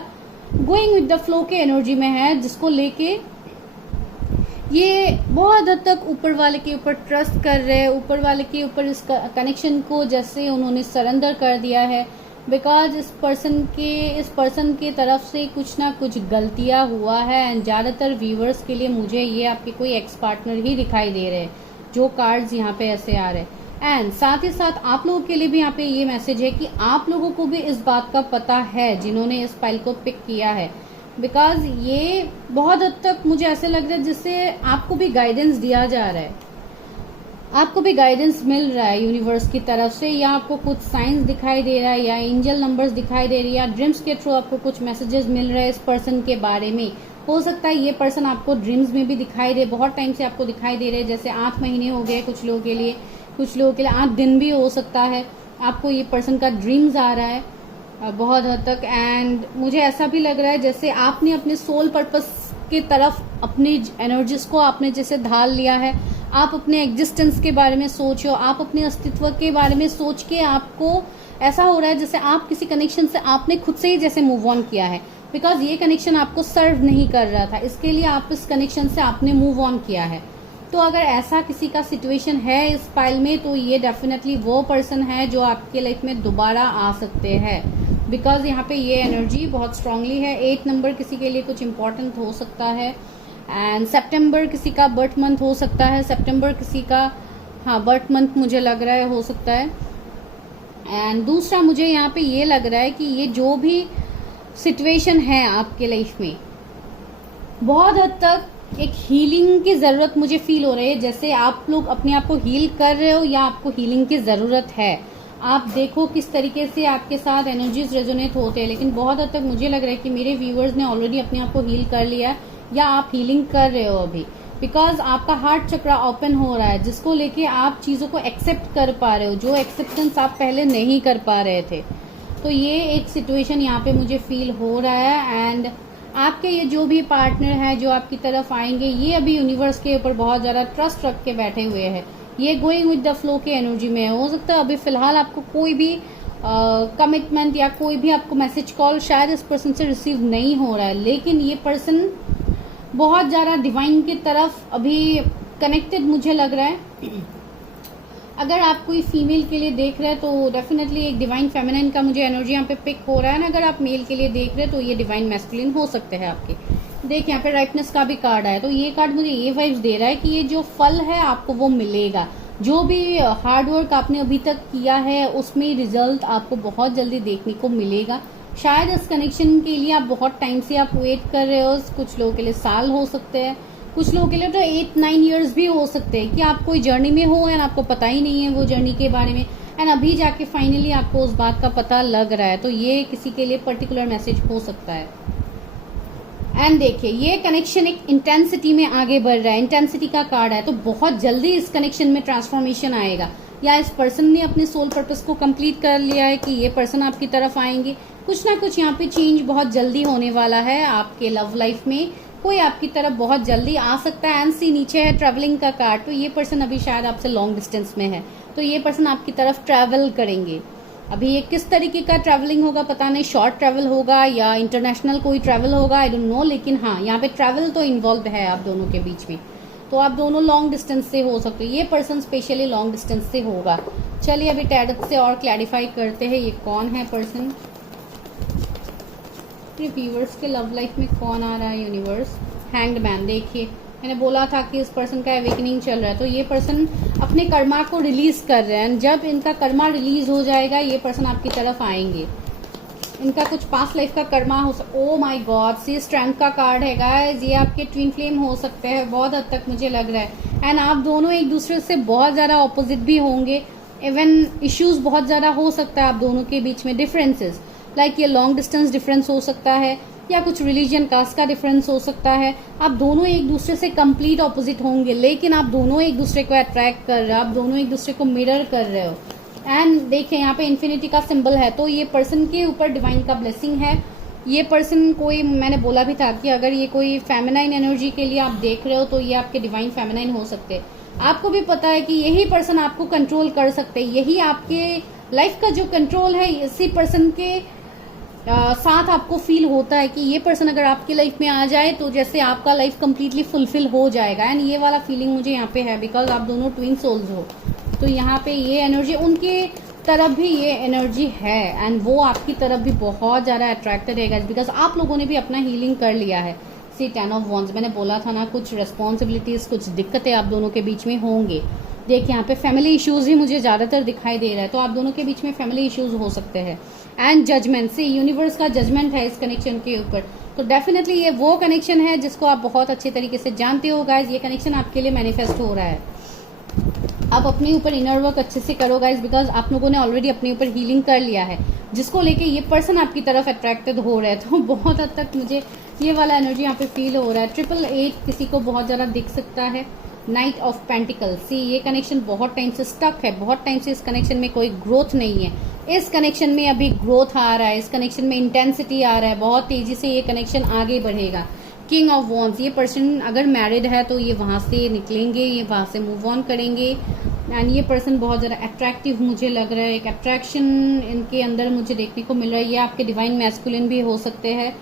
गोइंग विद द फ्लो के एनर्जी में है, जिसको लेके ये बहुत हद तक ऊपर वाले के ऊपर ट्रस्ट कर रहे हैं, ऊपर वाले के ऊपर इस कनेक्शन को जैसे उन्होंने सरेंडर कर दिया है। बिकॉज इस पर्सन के तरफ से कुछ ना कुछ गलतियां हुआ है। एंड ज़्यादातर व्यूवर्स के लिए मुझे ये आपके कोई एक्स पार्टनर ही दिखाई दे रहे हैं, जो कार्ड्स यहाँ पे ऐसे आ रहे हैं। एंड साथ ही साथ आप लोगों के लिए भी यहाँ पे ये मैसेज है कि आप लोगों को भी इस बात का पता है जिन्होंने इस फाइल को पिक किया है। बिकॉज ये बहुत हद तक मुझे ऐसे लग रहा है जिससे आपको भी गाइडेंस दिया जा रहा है, आपको भी गाइडेंस मिल रहा है यूनिवर्स की तरफ से, या आपको कुछ साइंस दिखाई दे रहा है, या एंजल नंबर्स दिखाई दे रही है, या ड्रीम्स के थ्रू आपको कुछ मैसेजेस मिल रहे हैं इस पर्सन के बारे में। हो सकता है ये पर्सन आपको ड्रीम्स में भी दिखाई दे, बहुत टाइम से आपको दिखाई दे रहे हैं, जैसे 8 महीने हो गए कुछ लोगों के लिए, कुछ लोगों के लिए 8 दिन भी हो सकता है। आपको ये पर्सन का ड्रीम्स आ रहा है बहुत हद तक। एंड मुझे ऐसा भी लग रहा है जैसे आपने अपने सोल पर्पस की तरफ अपनी एनर्जीज को आपने जैसे ढाल लिया है। आप अपने एग्जिस्टेंस के बारे में सोचो, आप अपने अस्तित्व के बारे में सोच के आपको ऐसा हो रहा है जैसे आप किसी कनेक्शन से आपने खुद से ही जैसे मूव ऑन किया है, बिकॉज ये कनेक्शन आपको सर्व नहीं कर रहा था, इसके लिए आप इस कनेक्शन से आपने मूव ऑन किया है। तो अगर ऐसा किसी का सिचुएशन है इस फाइल में, तो ये डेफिनेटली वो पर्सन है जो आपके लाइफ में दोबारा आ सकते हैं, बिकॉज यहाँ पे ये एनर्जी बहुत स्ट्रांगली है। 8 नंबर किसी के लिए कुछ इंपॉर्टेंट हो सकता है, एंड सितंबर किसी का बर्थ मंथ हो सकता है, सितंबर किसी का बर्थ मंथ मुझे लग रहा है हो सकता है। एंड दूसरा मुझे यहाँ पे ये लग रहा है कि ये जो भी सिचुएशन है आपके लाइफ में, बहुत हद तक एक हीलिंग की जरूरत मुझे फील हो रही है, जैसे आप लोग अपने आप को हील कर रहे हो या आपको हीलिंग की जरूरत है। आप देखो किस तरीके से आपके साथ एनर्जीज रेजोनेट होते हैं, लेकिन बहुत हद तक मुझे लग रहा है कि मेरे व्यूअर्स ने ऑलरेडी अपने आप को हील कर लिया, या आप हीलिंग कर रहे हो अभी, बिकॉज आपका हार्ट चक्रा ओपन हो रहा है, जिसको लेके आप चीजों को एक्सेप्ट कर पा रहे हो, जो एक्सेप्टेंस आप पहले नहीं कर पा रहे थे। तो ये एक सिचुएशन यहाँ पे मुझे फील हो रहा है। एंड आपके ये जो भी पार्टनर है जो आपकी तरफ आएंगे, ये अभी यूनिवर्स के ऊपर बहुत ज्यादा ट्रस्ट रख के बैठे हुए हैं, ये गोइंग विद द फ्लो के एनर्जी में है। हो सकता है अभी फिलहाल आपको कोई भी कमिटमेंट या कोई भी आपको मैसेज कॉल शायद इस पर्सन से रिसीव नहीं हो रहा है, लेकिन ये पर्सन बहुत ज्यादा डिवाइन की तरफ अभी कनेक्टेड मुझे लग रहा है। अगर आप कोई फीमेल के लिए देख रहे हैं तो डेफिनेटली एक डिवाइन फेमिनिन का मुझे एनर्जी यहाँ पे पिक हो रहा है ना। अगर आप मेल के लिए देख रहे हैं तो ये डिवाइन मैस्कुलिन हो सकते हैं आपके। देख यहाँ पे राइटनेस का भी कार्ड आया, तो ये कार्ड मुझे ये वाइब्स दे रहा है कि ये जो फल है आपको वो मिलेगा। जो भी हार्ड वर्क आपने अभी तक किया है उसमें रिजल्ट आपको बहुत जल्दी देखने को मिलेगा। शायद इस कनेक्शन के लिए आप बहुत टाइम से आप वेट कर रहे हो, कुछ लोगों के लिए साल हो सकते हैं, कुछ लोगों के लिए तो 8-9 इयर्स भी हो सकते हैं कि आप कोई जर्नी में हो एंड आपको पता ही नहीं है वो जर्नी के बारे में, एंड अभी जाके फाइनली आपको उस बात का पता लग रहा है। तो ये किसी के लिए पर्टिकुलर मैसेज हो सकता है। एंड देखिए ये कनेक्शन एक इंटेंसिटी में आगे बढ़ रहा है, इंटेंसिटी का कार्ड है, तो बहुत जल्दी इस कनेक्शन में ट्रांसफॉर्मेशन आएगा। या इस पर्सन ने अपने सोल पर्पस को कंप्लीट कर लिया है कि ये पर्सन आपकी तरफ आएंगे। कुछ ना कुछ यहाँ पे चेंज बहुत जल्दी होने वाला है आपके लव लाइफ में। कोई आपकी तरफ बहुत जल्दी आ सकता है। एंड सी नीचे है ट्रैवलिंग का कार्ड, तो ये पर्सन अभी शायद आपसे लॉन्ग डिस्टेंस में है, तो ये पर्सन आपकी तरफ ट्रैवल करेंगे। अभी ये किस तरीके का ट्रैवलिंग होगा पता नहीं, शॉर्ट ट्रैवल होगा या इंटरनेशनल कोई ट्रैवल होगा, आई डोंट नो, लेकिन हाँ यहाँ पे ट्रैवल तो इन्वॉल्व है आप दोनों के बीच में। तो आप दोनों लॉन्ग डिस्टेंस से हो सकते, ये पर्सन स्पेशली लॉन्ग डिस्टेंस से होगा। चलिए अभी टैरट से और क्लैरिफाई करते हैं ये कौन है पर्सन, ये व्यूअर्स के लव लाइफ में कौन आ रहा है। यूनिवर्स, हैंग्ड मैन, देखिए मैंने बोला था कि इस पर्सन का एवेकनिंग चल रहा है, तो ये पर्सन अपने कर्मा को रिलीज कर रहे हैं। जब इनका कर्मा रिलीज हो जाएगा ये पर्सन आपकी तरफ आएंगे। इनका कुछ पास्ट लाइफ का कर्मा हो oh my god, see strength का कार्ड है गाइस, ये आपके ट्विन फ्लेम हो सकते हैं बहुत हद तक मुझे लग रहा है। एंड आप दोनों एक दूसरे से बहुत ज्यादा ऑपोजिट भी होंगे, इवन इश्यूज बहुत ज्यादा हो सकता है आप दोनों के बीच में, डिफरेंसेस लाइक ये लॉन्ग डिस्टेंस डिफरेंस हो सकता है या कुछ रिलीजन कास्ट का डिफरेंस हो सकता है। आप दोनों एक दूसरे से कंप्लीट ऑपोजिट होंगे, लेकिन आप दोनों एक दूसरे को अट्रैक्ट कर रहे हो, आप दोनों एक दूसरे को मिरर कर रहे हो। एंड देखिए यहाँ पे इन्फिनिटी का सिंबल है, तो ये पर्सन के ऊपर डिवाइन का ब्लेसिंग है। ये पर्सन कोई, मैंने बोला भी था कि अगर ये कोई फेमिनाइन एनर्जी के लिए आप देख रहे हो तो ये आपके डिवाइन फेमिनाइन हो सकते हैं। आपको भी पता है कि यही पर्सन आपको कंट्रोल कर सकते हैं, यही आपके लाइफ का जो कंट्रोल है इसी पर्सन के साथ आपको फील होता है कि ये पर्सन अगर आपकी लाइफ में आ जाए तो जैसे आपका लाइफ कंप्लीटली फुलफिल हो जाएगा। एंड ये वाला फीलिंग मुझे यहाँ पे है, बिकॉज आप दोनों ट्विन सोल्स हो, तो यहाँ पे ये एनर्जी उनके तरफ भी ये एनर्जी है। एंड वो आपकी तरफ भी बहुत ज्यादा अट्रैक्टेड है बिकॉज आप लोगों ने भी अपना हीलिंग कर लिया है। सी 10 ऑफ वॉन्ड्स, मैंने बोला था ना कुछ रेस्पॉन्सिबिलिटीज, कुछ दिक्कतें आप दोनों के बीच में होंगे। देखिए यहाँ पे फैमिली इश्यूज ही मुझे ज्यादातर दिखाई दे रहा है, तो आप दोनों के बीच में फैमिली इश्यूज हो सकते हैं। एंड जजमेंट से यूनिवर्स का जजमेंट है इस कनेक्शन के ऊपर, तो डेफिनेटली ये वो कनेक्शन है जिसको आप बहुत अच्छे तरीके से जानते हो गाइज। ये कनेक्शन आपके लिए मैनिफेस्ट हो रहा है। आप अपने ऊपर इनर वर्क अच्छे से करो गाइज, बिकॉज आप लोगों ने ऑलरेडी अपने ऊपर हीलिंग कर लिया है, जिसको लेके ये पर्सन आपकी तरफ अट्रैक्टेड हो रहा है। तो बहुत हद तक मुझे ये वाला एनर्जी यहाँ पे फील हो रहा है। 888 किसी को बहुत ज्यादा दिख सकता है। नाइट ऑफ पेंटिकल, सी ये कनेक्शन बहुत टाइम से स्टक है, बहुत टाइम से इस कनेक्शन में कोई ग्रोथ नहीं है। इस कनेक्शन में अभी ग्रोथ आ रहा है, इस कनेक्शन में इंटेंसिटी आ रहा है, बहुत तेजी से ये कनेक्शन आगे बढ़ेगा। किंग ऑफ वॉन्ड्स, ये पर्सन अगर मैरिड है तो ये वहां से निकलेंगे, ये वहां से मूव ऑन करेंगे। एंड ये पर्सन बहुत ज्यादा अट्रैक्टिव मुझे लग रहा है, एक अट्रैक्शन इनके अंदर मुझे देखने को मिल रहा है। ये आपके डिवाइन मैस्कुलिन भी हो सकते हैं।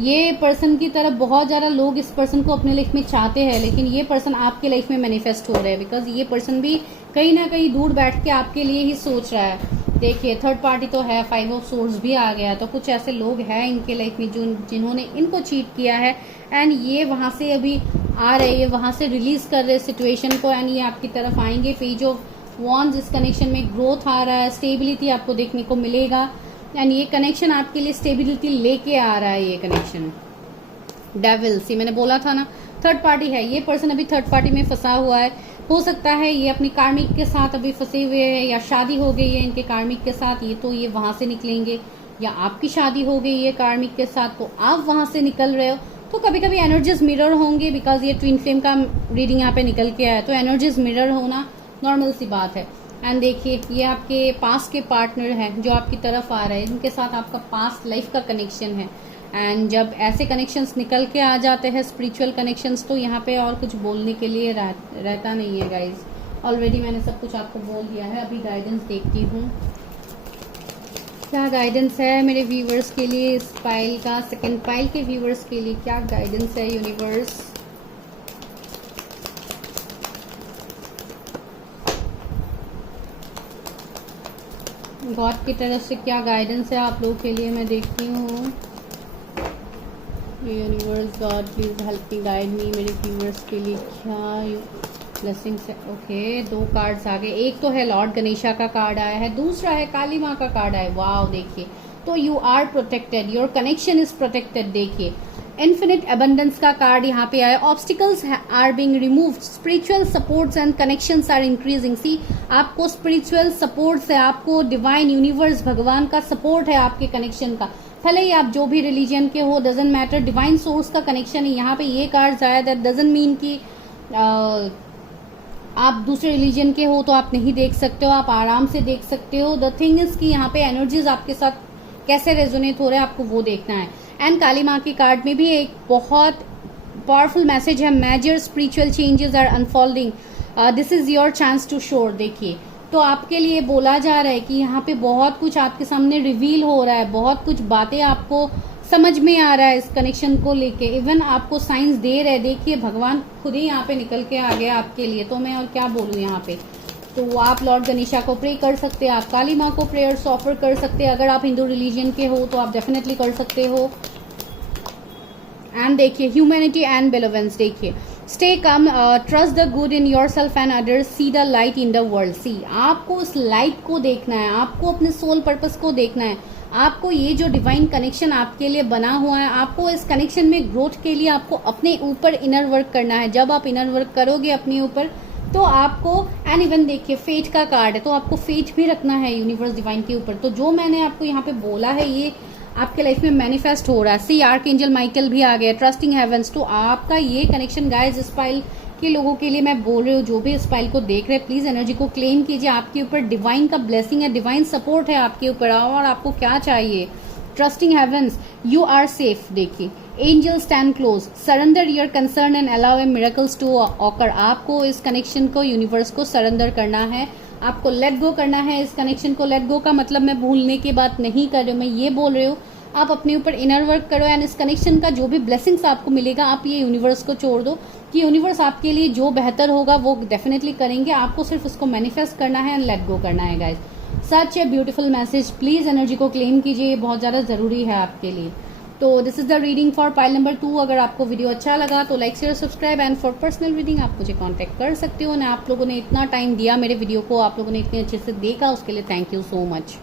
ये पर्सन की तरफ बहुत ज्यादा लोग इस पर्सन को अपने लाइफ में चाहते हैं, लेकिन ये पर्सन आपके लाइफ में मैनिफेस्ट हो रहा है, बिकॉज ये पर्सन भी कहीं ना कहीं दूर बैठ के आपके लिए ही सोच रहा है। देखिए थर्ड पार्टी तो है, 5 ऑफ सोर्ड्स भी आ गया, तो कुछ ऐसे लोग हैं इनके लाइफ में जो जिन्होंने इनको चीट किया है। एंड ये वहां से अभी आ रहे, ये वहां से रिलीज कर रहे सिचुएशन को, एंड ये आपकी तरफ आएंगे। पेज ऑफ वॉन्ड्स, इस कनेक्शन में ग्रोथ आ रहा है, स्टेबिलिटी आपको देखने को मिलेगा। एंड ये कनेक्शन आपके लिए स्टेबिलिटी लेके आ रहा है। ये कनेक्शन डेविल, सी मैंने बोला था ना थर्ड पार्टी है, ये पर्सन अभी थर्ड पार्टी में फंसा हुआ है। हो सकता है ये अपनी कार्मिक के साथ अभी फंसे हुए हैं, या शादी हो गई है इनके कार्मिक के साथ, ये तो ये वहां से निकलेंगे, या आपकी शादी हो गई है कार्मिक के साथ तो आप वहां से निकल रहे हो। तो कभी कभी एनर्जीज मिरर होंगे, बिकॉज ये ट्विन फ्लेम का रीडिंग यहाँ पे निकल के आया, तो एनर्जीज मिरर होना नॉर्मल सी बात है। एंड देखिए ये आपके पास्ट के पार्टनर हैं जो आपकी तरफ आ रहे हैं, इनके साथ आपका पास्ट लाइफ का कनेक्शन है। एंड जब ऐसे कनेक्शंस निकल के आ जाते हैं स्पिरिचुअल कनेक्शंस, तो यहाँ पे और कुछ बोलने के लिए रहता नहीं है गाइज। ऑलरेडी मैंने सब कुछ आपको बोल दिया है। अभी गाइडेंस देखती हूँ क्या गाइडेंस है मेरे व्यूवर्स के लिए, इस पाइल का सेकंड पाइल के व्यूवर्स के लिए क्या गाइडेंस है यूनिवर्स। गॉड की तरफ से क्या गाइडेंस है आप लोगों के लिए, मैं देखती हूँ। Universe God please help me, guide me, मेरे व्यूवर्स के लिए क्या ब्लेसिंग्स है। ओके, 2 कार्ड्स आ गए। एक तो है लॉर्ड गणेशा का कार्ड आया है, दूसरा है काली माँ का कार्ड आया। वाओ, देखिए तो you are protected, your connection is protected. देखिए इन्फिनिट अबंडेंस का कार्ड यहाँ पे आया। Obstacles are being removed, spiritual supports and connections are increasing. See आपको स्पिरिचुअल सपोर्ट से, आपको डिवाइन यूनिवर्स भगवान का सपोर्ट है आपके कनेक्शन का। भले ही आप जो भी रिलीजन के हो, डजंट मैटर, डिवाइन सोर्स का कनेक्शन है। यहाँ पे ये कार्ड आया, दैट डजंट मीन कि आप दूसरे रिलीजन के हो तो आप नहीं देख सकते हो, आप आराम से देख सकते हो। द थिंग इज कि यहाँ पे एनर्जीज आपके साथ कैसे रेजोनेट हो रहे हैं आपको वो देखना है। एंड काली माँ की कार्ड में भी एक बहुत पावरफुल मैसेज है, major spiritual changes are unfolding, this is your chance to soar. देखिए, तो आपके लिए बोला जा रहा है कि यहाँ पे बहुत कुछ आपके सामने रिवील हो रहा है, बहुत कुछ बातें आपको समझ में आ रहा है इस कनेक्शन को लेके। इवन आपको साइंस दे रहे हैं। देखिए, भगवान खुद ही यहाँ पे निकल के आ गया आपके लिए, तो मैं और क्या बोलूँ यहाँ पे। तो आप लॉर्ड गणेशा को प्रे कर सकते हैं, आप काली माँ को प्रेयर्स ऑफर कर सकते हैं। अगर आप हिंदू रिलीजन के हो तो आप डेफिनेटली कर सकते हो। एंड देखिए, ह्यूमैनिटी एंड बेलोवेंस। देखिए, stay calm, trust the good in yourself and others, see the light in the world. See, आपको उस लाइट को देखना है, आपको अपने सोल पर्पस को देखना है, आपको ये जो डिवाइन कनेक्शन आपके लिए बना हुआ है, आपको इस कनेक्शन में ग्रोथ के लिए आपको अपने ऊपर इनर वर्क करना है। जब आप इनर वर्क करोगे अपने ऊपर तो आपको, एंड इवन देखिए फेट का कार्ड है, तो आपको फेट भी रखना है यूनिवर्स डिवाइन के ऊपर। तो जो मैंने आपको यहाँ पे बोला है ये आपके लाइफ में मैनिफेस्ट हो रहा है। सी, आर्क एंजल माइकल भी आ गया, ट्रस्टिंग हेवंस। तो आपका ये कनेक्शन गाइस, इस फाइल के लोगों के लिए मैं बोल रही हूँ, जो भी इस फाइल को देख रहे हैं प्लीज एनर्जी को क्लेम कीजिए। आपके ऊपर डिवाइन का ब्लेसिंग है, डिवाइन सपोर्ट है आपके ऊपर। और आपको क्या चाहिए? Trusting heavens, you are safe. देखिए, angel stand close, surrender your concern and allow a miracles to occur. आपको इस कनेक्शन को, यूनिवर्स को सरेंडर करना है, आपको लेट गो करना है इस कनेक्शन को। लेट गो का मतलब मैं भूलने की बात नहीं कर रही हूँ, मैं ये बोल रही हूँ आप अपने ऊपर इनर वर्क करो एंड इस कनेक्शन का जो भी ब्लेसिंग्स आपको मिलेगा आप ये यूनिवर्स को छोड़ दो कि यूनिवर्स आपके लिए जो बेहतर होगा वो डेफिनेटली करेंगे। आपको सिर्फ उसको मैनिफेस्ट करना है एंड लेट गो करना है guys. Such a beautiful message, please energy को क्लेम कीजिए, ये बहुत ज्यादा जरूरी है आपके लिए। तो this is the reading for pile number 2। अगर आपको वीडियो अच्छा लगा तो like share subscribe, and for personal reading आप मुझे कांटेक्ट कर सकते हो। ना आप लोगों ने इतना टाइम दिया मेरे वीडियो को, आप लोगों ने इतने अच्छे से देखा, उसके लिए thank you so much.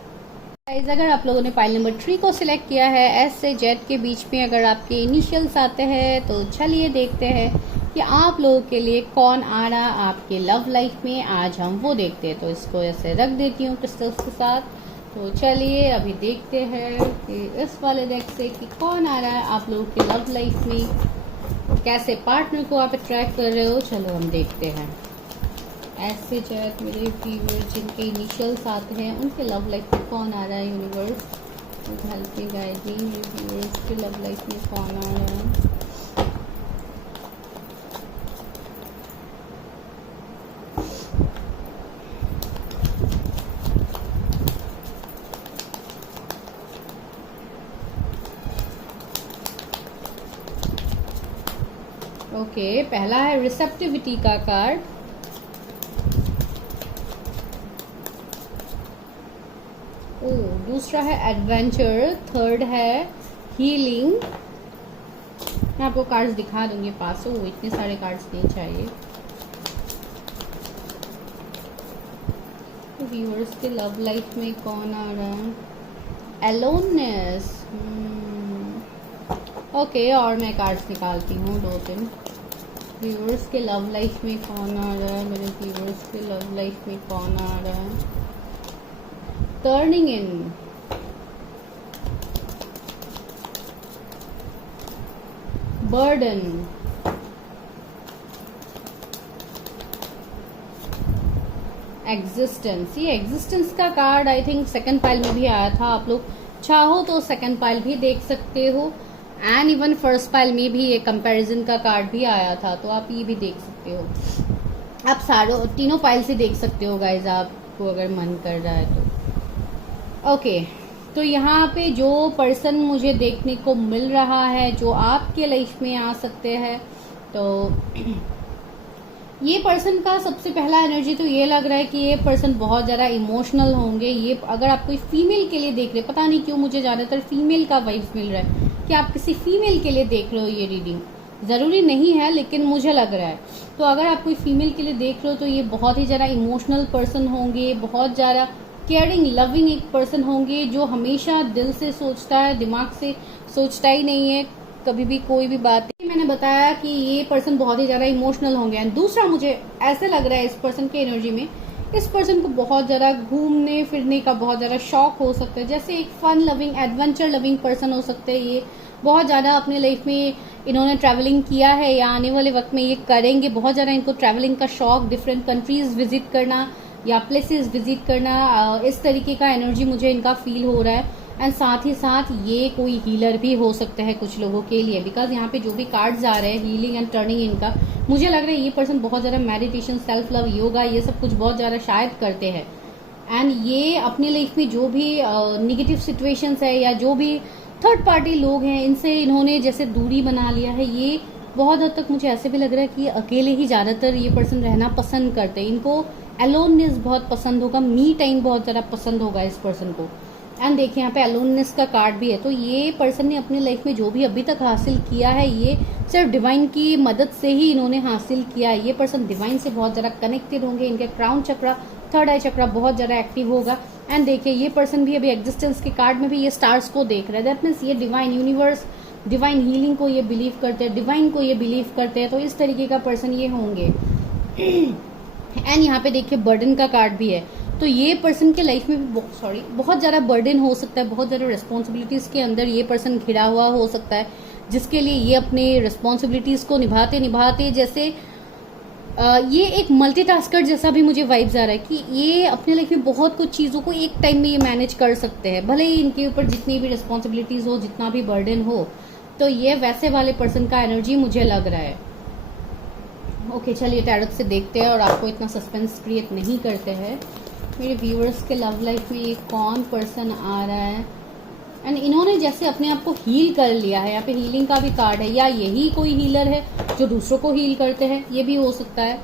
Guys, अगर आप लोगों ने पाइल नंबर 3 को सिलेक्ट किया है, एस से जेड के बीच में अगर आपके इनिशियल्स आते हैं तो चलिए देखते हैं कि आप लोगों के लिए कौन आ रहा आपके लव लाइफ में। आज हम वो देखते हैं, तो इसको ऐसे रख देती हूँ क्रिस्टल्स के साथ। तो चलिए अभी देखते हैं कि इस वाले डेक से कि कौन आ रहा है आप लोगों के लव लाइफ में, कैसे पार्टनर को आप अट्रैक्ट कर रहे हो। चलो हम देखते हैं। ऐसे जैसे मेरे व्यूअर्स जिनके इनिशियल्स आते हैं उनके लव लाइफ में कौन आ रहा है। Universe help me guide me, मेरे व्यूअर्स के लव लाइफ में कौन आ रहा है। ओके, पहला है रिसेप्टिविटी का कार्ड। दूसरा है एडवेंचर, थर्ड है हीलिंग। मैं आपको कार्ड्स दिखा दूंगी पास। इतने सारे कार्ड्स नहीं चाहिए। व्यूअर्स के लव लाइफ में कौन आ रहा है। एलोननेस। ओके, और मैं कार्ड्स निकालती हूँ 2-3। व्यूअर्स के लव लाइफ में कौन आ रहा है, मेरे व्यूअर्स के लव लाइफ में कौन आ रहा है। टर्निंग इन, बर्डन, एग्जिस्टेंस। ये एग्जिस्टेंस का card I think second pile में भी आया था। आप लोग चाहो तो सेकंड पाइल भी देख सकते हो, एंड इवन फर्स्ट पाइल में भी ये कंपैरिजन का कार्ड भी आया था, तो आप ये भी देख सकते हो। आप तीनों पाइल से देख सकते हो गाइज, आपको अगर मन कर रहा है तो। ओके, तो यहाँ पे जो पर्सन मुझे देखने को मिल रहा है जो आपके लाइफ में आ सकते हैं, तो ये पर्सन का सबसे पहला एनर्जी तो ये लग रहा है कि ये पर्सन बहुत ज़्यादा इमोशनल होंगे। ये अगर आप कोई फीमेल के लिए देख रहे, पता नहीं क्यों मुझे ज़्यादातर फीमेल का वाइब्स मिल रहा है कि आप किसी फीमेल के लिए देख रहे हो। ये रीडिंग ज़रूरी नहीं है लेकिन मुझे लग रहा है। तो अगर आप कोई फीमेल के लिए देख रहे हो तो ये बहुत ही ज़्यादा इमोशनल पर्सन होंगे, बहुत ज़्यादा केयरिंग लविंग एक पर्सन होंगे जो हमेशा दिल से सोचता है, दिमाग से सोचता ही नहीं है कभी भी कोई भी बात। मैंने बताया कि ये पर्सन बहुत ही ज़्यादा इमोशनल होंगे। एंड दूसरा मुझे ऐसे लग रहा है इस पर्सन की एनर्जी में, इस पर्सन को बहुत ज़्यादा घूमने फिरने का बहुत ज़्यादा शौक हो सकता है। जैसे एक fun loving adventure loving person हो सकते हैं। ये बहुत ज़्यादा अपने लाइफ में इन्होंने ट्रैवलिंग किया है या आने वाले वक्त में ये करेंगे। बहुत ज़्यादा इनको ट्रैवलिंग का शौक, डिफरेंट कंट्रीज विजिट करना या प्लेसेस विजिट करना, इस तरीके का एनर्जी मुझे इनका फील हो रहा है। एंड साथ ही साथ ये कोई हीलर भी हो सकता है कुछ लोगों के लिए, बिकॉज यहाँ पे जो भी कार्ड्स आ रहे हैं हीलिंग एंड टर्निंग इनका, मुझे लग रहा है ये पर्सन बहुत ज़्यादा मेडिटेशन, सेल्फ लव, योगा, ये सब कुछ बहुत ज़्यादा शायद करते हैं। एंड ये अपने लाइफ में जो भी निगेटिव सिचुएशंस है या जो भी थर्ड पार्टी लोग हैं इनसे इन्होंने जैसे दूरी बना लिया है। ये बहुत हद तक मुझे ऐसे भी लग रहा है कि अकेले ही ज़्यादातर ये पर्सन रहना पसंद करते हैं। इनको अलोननेस बहुत पसंद होगा, मी टाइम बहुत ज़्यादा पसंद होगा इस पर्सन को। एंड देखिए यहाँ पे अलोननेस का कार्ड भी है। तो ये पर्सन ने अपनी लाइफ में जो भी अभी तक हासिल किया है ये सिर्फ डिवाइन की मदद से ही इन्होंने हासिल किया है। ये पर्सन डिवाइन से बहुत ज़्यादा कनेक्टेड होंगे, इनके क्राउन चक्रा, थर्ड आई चक्रा बहुत ज़्यादा एक्टिव होगा। एंड देखिए ये पर्सन भी अभी एग्जिस्टेंस के कार्ड में भी ये स्टार्स को देख रहे हैं। दैट मीन्स ये डिवाइन यूनिवर्स, डिवाइन हीलिंग को ये बिलीव करते हैं, डिवाइन को ये बिलीव करते हैं। तो इस तरीके का पर्सन ये होंगे। एंड यहाँ पे देखिए बर्डन का कार्ड भी है। तो ये पर्सन के लाइफ में भी बहुत ज़्यादा बर्डन हो सकता है, बहुत ज़्यादा रिस्पॉन्सिबिलिटीज़ के अंदर ये पर्सन घिरा हुआ हो सकता है, जिसके लिए ये अपने रिस्पॉन्सिबिलिटीज़ को निभाते निभाते जैसे ये एक मल्टीटास्कर जैसा भी मुझे वाइब्स आ रहा है कि ये अपने लाइफ में बहुत कुछ चीज़ों को एक टाइम में ये मैनेज कर सकते हैं, भले ही इनके ऊपर जितनी भी रिस्पॉन्सिबिलिटीज़ हो, जितना भी बर्डन हो। तो ये वैसे वाले पर्सन का एनर्जी मुझे लग रहा है। ओके चलिए टैरोट से देखते हैं और आपको इतना सस्पेंस क्रिएट नहीं करते हैं। मेरे व्यूअर्स के लव लाइफ में ये कौन पर्सन आ रहा है एंड इन्होंने जैसे अपने आप को हील कर लिया है। यहाँ पे हीलिंग का भी कार्ड है, या यही कोई हीलर है जो दूसरों को हील करते हैं, ये भी हो सकता है।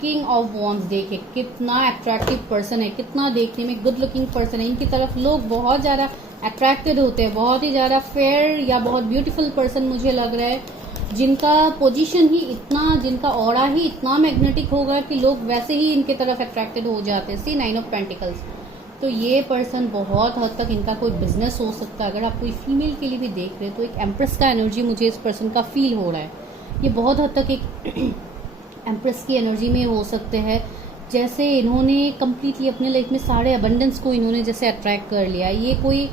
किंग ऑफ वॉन्ड्स, देखिए कितना अट्रैक्टिव पर्सन है, कितना देखने में गुड लुकिंग पर्सन है। इनकी तरफ लोग बहुत ज़्यादा अट्रैक्टेड होते हैं, बहुत ही ज़्यादा फेयर या बहुत ब्यूटीफुल पर्सन मुझे लग रहा है, जिनका पोजीशन ही इतना, जिनका ऑरा ही इतना मैग्नेटिक होगा कि लोग वैसे ही इनके तरफ अट्रैक्टेड हो जाते हैं। सी 9 ऑफ पेंटिकल्स। तो ये पर्सन बहुत हद तक इनका कोई बिजनेस हो सकता है। अगर आप कोई फीमेल के लिए भी देख रहे हैं तो एक एम्प्रेस का एनर्जी मुझे इस पर्सन का फील हो रहा है। ये बहुत हद तक एक एम्प्रेस की एनर्जी में हो सकते हैं, जैसे इन्होंने कम्प्लीटली अपने लाइफ में सारे अबंडेंस को इन्होंने जैसे अट्रैक्ट कर लिया। ये कोई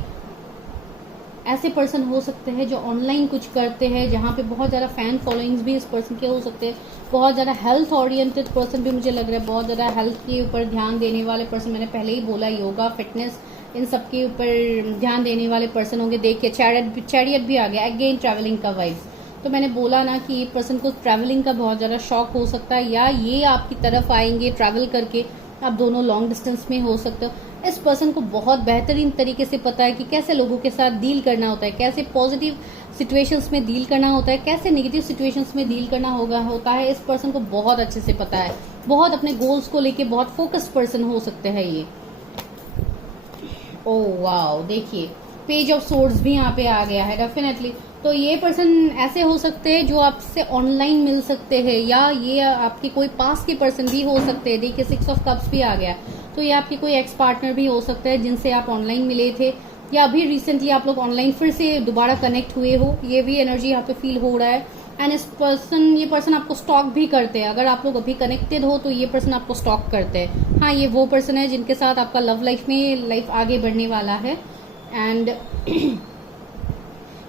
ऐसे पर्सन हो सकते हैं जो ऑनलाइन कुछ करते हैं, जहाँ पे बहुत ज़्यादा फैन फॉलोइंग्स भी इस पर्सन के हो सकते हैं। बहुत ज़्यादा हेल्थ ओरिएंटेड पर्सन भी मुझे लग रहा है, बहुत ज़्यादा हेल्थ के ऊपर ध्यान देने वाले पर्सन। मैंने पहले ही बोला योगा, फिटनेस, इन सब के ऊपर ध्यान देने वाले पर्सन होंगे। देखिए चैरियट भी आ गया, अगेन ट्रैवलिंग का वाइब्स। तो मैंने बोला ना कि ये पर्सन को ट्रैवलिंग का बहुत ज़्यादा शौक हो सकता है, या ये आपकी तरफ आएंगे ट्रैवल करके, आप दोनों लॉन्ग डिस्टेंस में हो सकते हो। इस पर्सन को बहुत बेहतरीन तरीके से पता है कि कैसे लोगों के साथ डील करना होता है, कैसे पॉजिटिव सिचुएशंस में डील करना होता है, कैसे नेगेटिव सिचुएशंस में डील करना होता है। इस पर्सन को बहुत अच्छे से पता है, बहुत अपने गोल्स को लेके बहुत फोकस्ड पर्सन हो सकते हैं ये। ओह वाओ, देखिए पेज ऑफ सोर्ड्स भी यहाँ पे आ गया है डेफिनेटली। तो ये पर्सन ऐसे हो सकते हैं जो आपसे ऑनलाइन मिल सकते हैं, या ये आपके कोई पास के पर्सन भी हो सकते हैं। देखिए 6 ऑफ कप्स भी आ गया, तो ये आपके कोई एक्स पार्टनर भी हो सकता है जिनसे आप ऑनलाइन मिले थे, या अभी रिसेंटली आप लोग ऑनलाइन फिर से दोबारा कनेक्ट हुए हो। ये भी एनर्जी यहाँ पे फील हो रहा है। एंड ये पर्सन आपको स्टॉक भी करते हैं। अगर आप लोग अभी कनेक्टेड हो तो ये पर्सन आपको स्टॉक करते हैं। हाँ, ये वो पर्सन है जिनके साथ आपका लव लाइफ में लाइफ आगे बढ़ने वाला है। एंड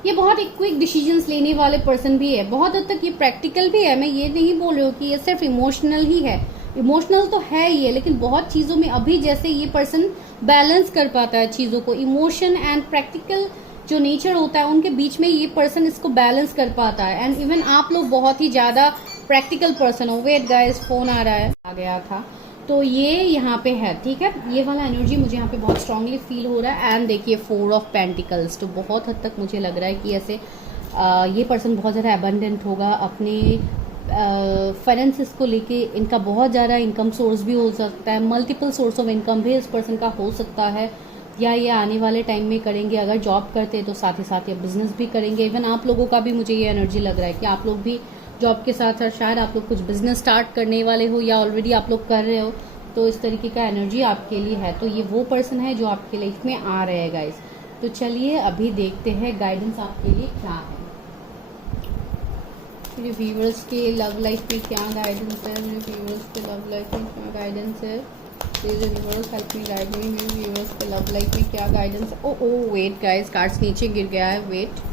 ये बहुत एक क्विक डिसीजंस लेने वाले पर्सन भी है, बहुत हद तक ये प्रैक्टिकल भी है। मैं ये नहीं बोल रही हूँ कि ये सिर्फ इमोशनल ही है, इमोशनल तो है ही है, लेकिन बहुत चीज़ों में अभी जैसे ये पर्सन बैलेंस कर पाता है चीज़ों को, इमोशन एंड प्रैक्टिकल जो नेचर होता है उनके बीच में ये पर्सन इसको बैलेंस कर पाता है। एंड इवन आप लोग बहुत ही ज़्यादा प्रैक्टिकल पर्सन हो। वेट गाइस, फोन आ रहा है, आ गया था। तो ये यहाँ पे है, ठीक है। ये वाला एनर्जी मुझे यहाँ पे बहुत स्ट्रांगली फील हो रहा है। एंड देखिए 4 ऑफ पेंटिकल्स, तो बहुत हद तक मुझे लग रहा है कि ऐसे ये पर्सन बहुत ज़्यादा अबंडेंट होगा अपने फाइनेंसिस को लेके। इनका बहुत ज़्यादा इनकम सोर्स भी हो सकता है, मल्टीपल सोर्स ऑफ इनकम भी इस पर्सन का हो सकता है, या ये आने वाले टाइम में करेंगे। अगर जॉब करते हैं तो साथ ही साथ ये बिजनेस भी करेंगे। इवन आप लोगों का भी मुझे ये एनर्जी लग रहा है कि आप लोग भी जॉब के साथ साथ शायद आप लोग कुछ बिजनेस स्टार्ट करने वाले हो, या ऑलरेडी आप लोग कर रहे हो। तो इस तरीके का एनर्जी आपके लिए है। तो ये वो पर्सन है जो आपके लाइफ में आ रहे हैं गाइस। तो चलिए अभी देखते हैं गाइडेंस आपके लिए क्या है। मेरे व्यूअर्स के लव लाइफ में क्या गाइडेंस है, मेरे व्यूअर्स के लव लाइफ में क्या गाइडेंस है। Please universe help me guide me. मेरे व्यूअर्स के लव लाइफ में क्या गाइडेंस है। ओ वेट गाइस, कार्ड्स नीचे गिर गया है, वेट।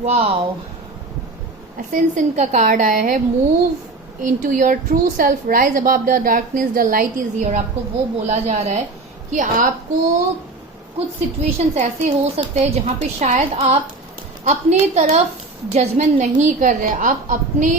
वाओ, असेंशन का कार्ड आया है। Move into your true self, rise above the darkness, the light is here. आपको वो बोला जा रहा है कि आपको कुछ सिचुएशंस ऐसे हो सकते हैं जहां पे शायद आप अपने तरफ जजमेंट नहीं कर रहे, आप अपने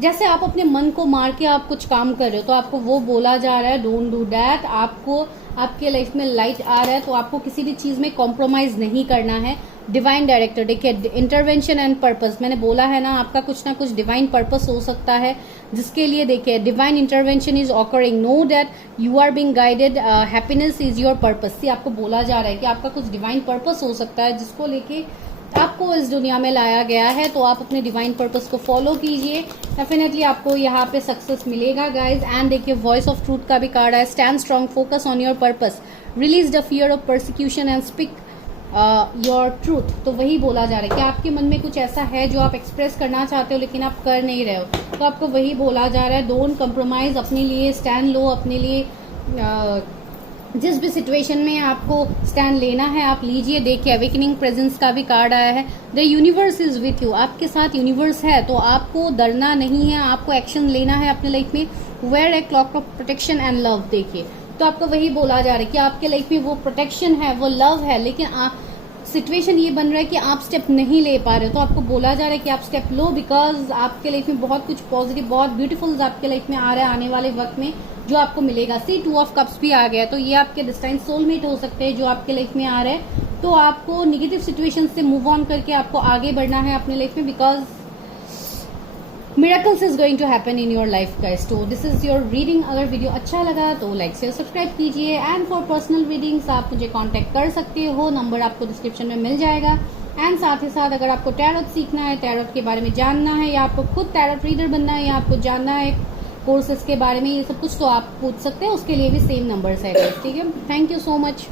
जैसे आप अपने मन को मार के आप कुछ काम कर रहे हो, तो आपको वो बोला जा रहा है डोंट डू दैट। आपको आपके लाइफ में लाइट आ रहा है, तो आपको किसी भी चीज में कॉम्प्रोमाइज नहीं करना है। डिवाइन डायरेक्टर, देखिए इंटरवेंशन एंड पर्पस, मैंने बोला है ना, आपका कुछ ना कुछ डिवाइन पर्पस हो सकता है जिसके लिए देखिए divine intervention is occurring, know that you are being guided, happiness is your purpose. से आपको बोला जा रहा है कि आपका कुछ डिवाइन पर्पस हो सकता है जिसको लेके आपको इस दुनिया में लाया गया है, तो आप अपने डिवाइन पर्पस को फॉलो कीजिए, डेफिनेटली आपको यहाँ पे सक्सेस मिलेगा गाइज। एंड देखिए वॉइस ऑफ ट्रूथ का भी कार्ड है। Stand strong, focus on your purpose, release the fear of persecution and speak your truth. तो वही बोला जा रहा है कि आपके मन में कुछ ऐसा है जो आप एक्सप्रेस करना चाहते हो लेकिन आप कर नहीं रहे हो, तो आपको वही बोला जा रहा है डोंट कम्प्रोमाइज, अपने लिए स्टैंड लो, अपने लिए जिस भी सिचुएशन में आपको स्टैंड लेना है आप लीजिए। देखिए अवेकनिंग प्रेजेंस का भी कार्ड आया है। The universe is with you, आपके साथ यूनिवर्स है, तो आपको डरना नहीं है, आपको एक्शन लेना है अपने लाइफ में। Wear a cloak of protection and love, देखिए तो आपको वही बोला जा रहा है कि आपके लाइफ में वो प्रोटेक्शन है, वो लव है, लेकिन सिचुएशन ये बन रहा है कि आप स्टेप नहीं ले पा रहे हो, तो आपको बोला जा रहा है कि आप स्टेप लो, बिकॉज आपके लाइफ में बहुत कुछ पॉजिटिव, बहुत ब्यूटीफुल आपके लाइफ में आ रहा है आने वाले वक्त में जो आपको मिलेगा। सी 2 ऑफ कप्स भी आ गया, तो ये आपके डिस्टाइन सोलमेट हो सकते हैं जो आपके लाइफ में आ रहे हैं। तो आपको निगेटिव सिचुएशन से मूव ऑन करके आपको आगे बढ़ना है अपने लाइफ में, because miracles is going to happen in your life guys। तो दिस इज योर रीडिंग। अगर वीडियो अच्छा लगा तो लाइक शेयर सब्सक्राइब कीजिए, एंड फॉर पर्सनल रीडिंग्स आप मुझे कांटेक्ट कर सकते हो, नंबर आपको डिस्क्रिप्शन में मिल जाएगा। एंड साथ ही साथ अगर आपको टैरोट सीखना है, टैरोट के बारे में जानना है, या आपको खुद टैरोट रीडर बनना है, या आपको जानना है कोर्सेज के बारे में, ये सब कुछ, तो आप पूछ सकते हैं, उसके लिए भी सेम नंबर्स है, ठीक है। Thank you so much.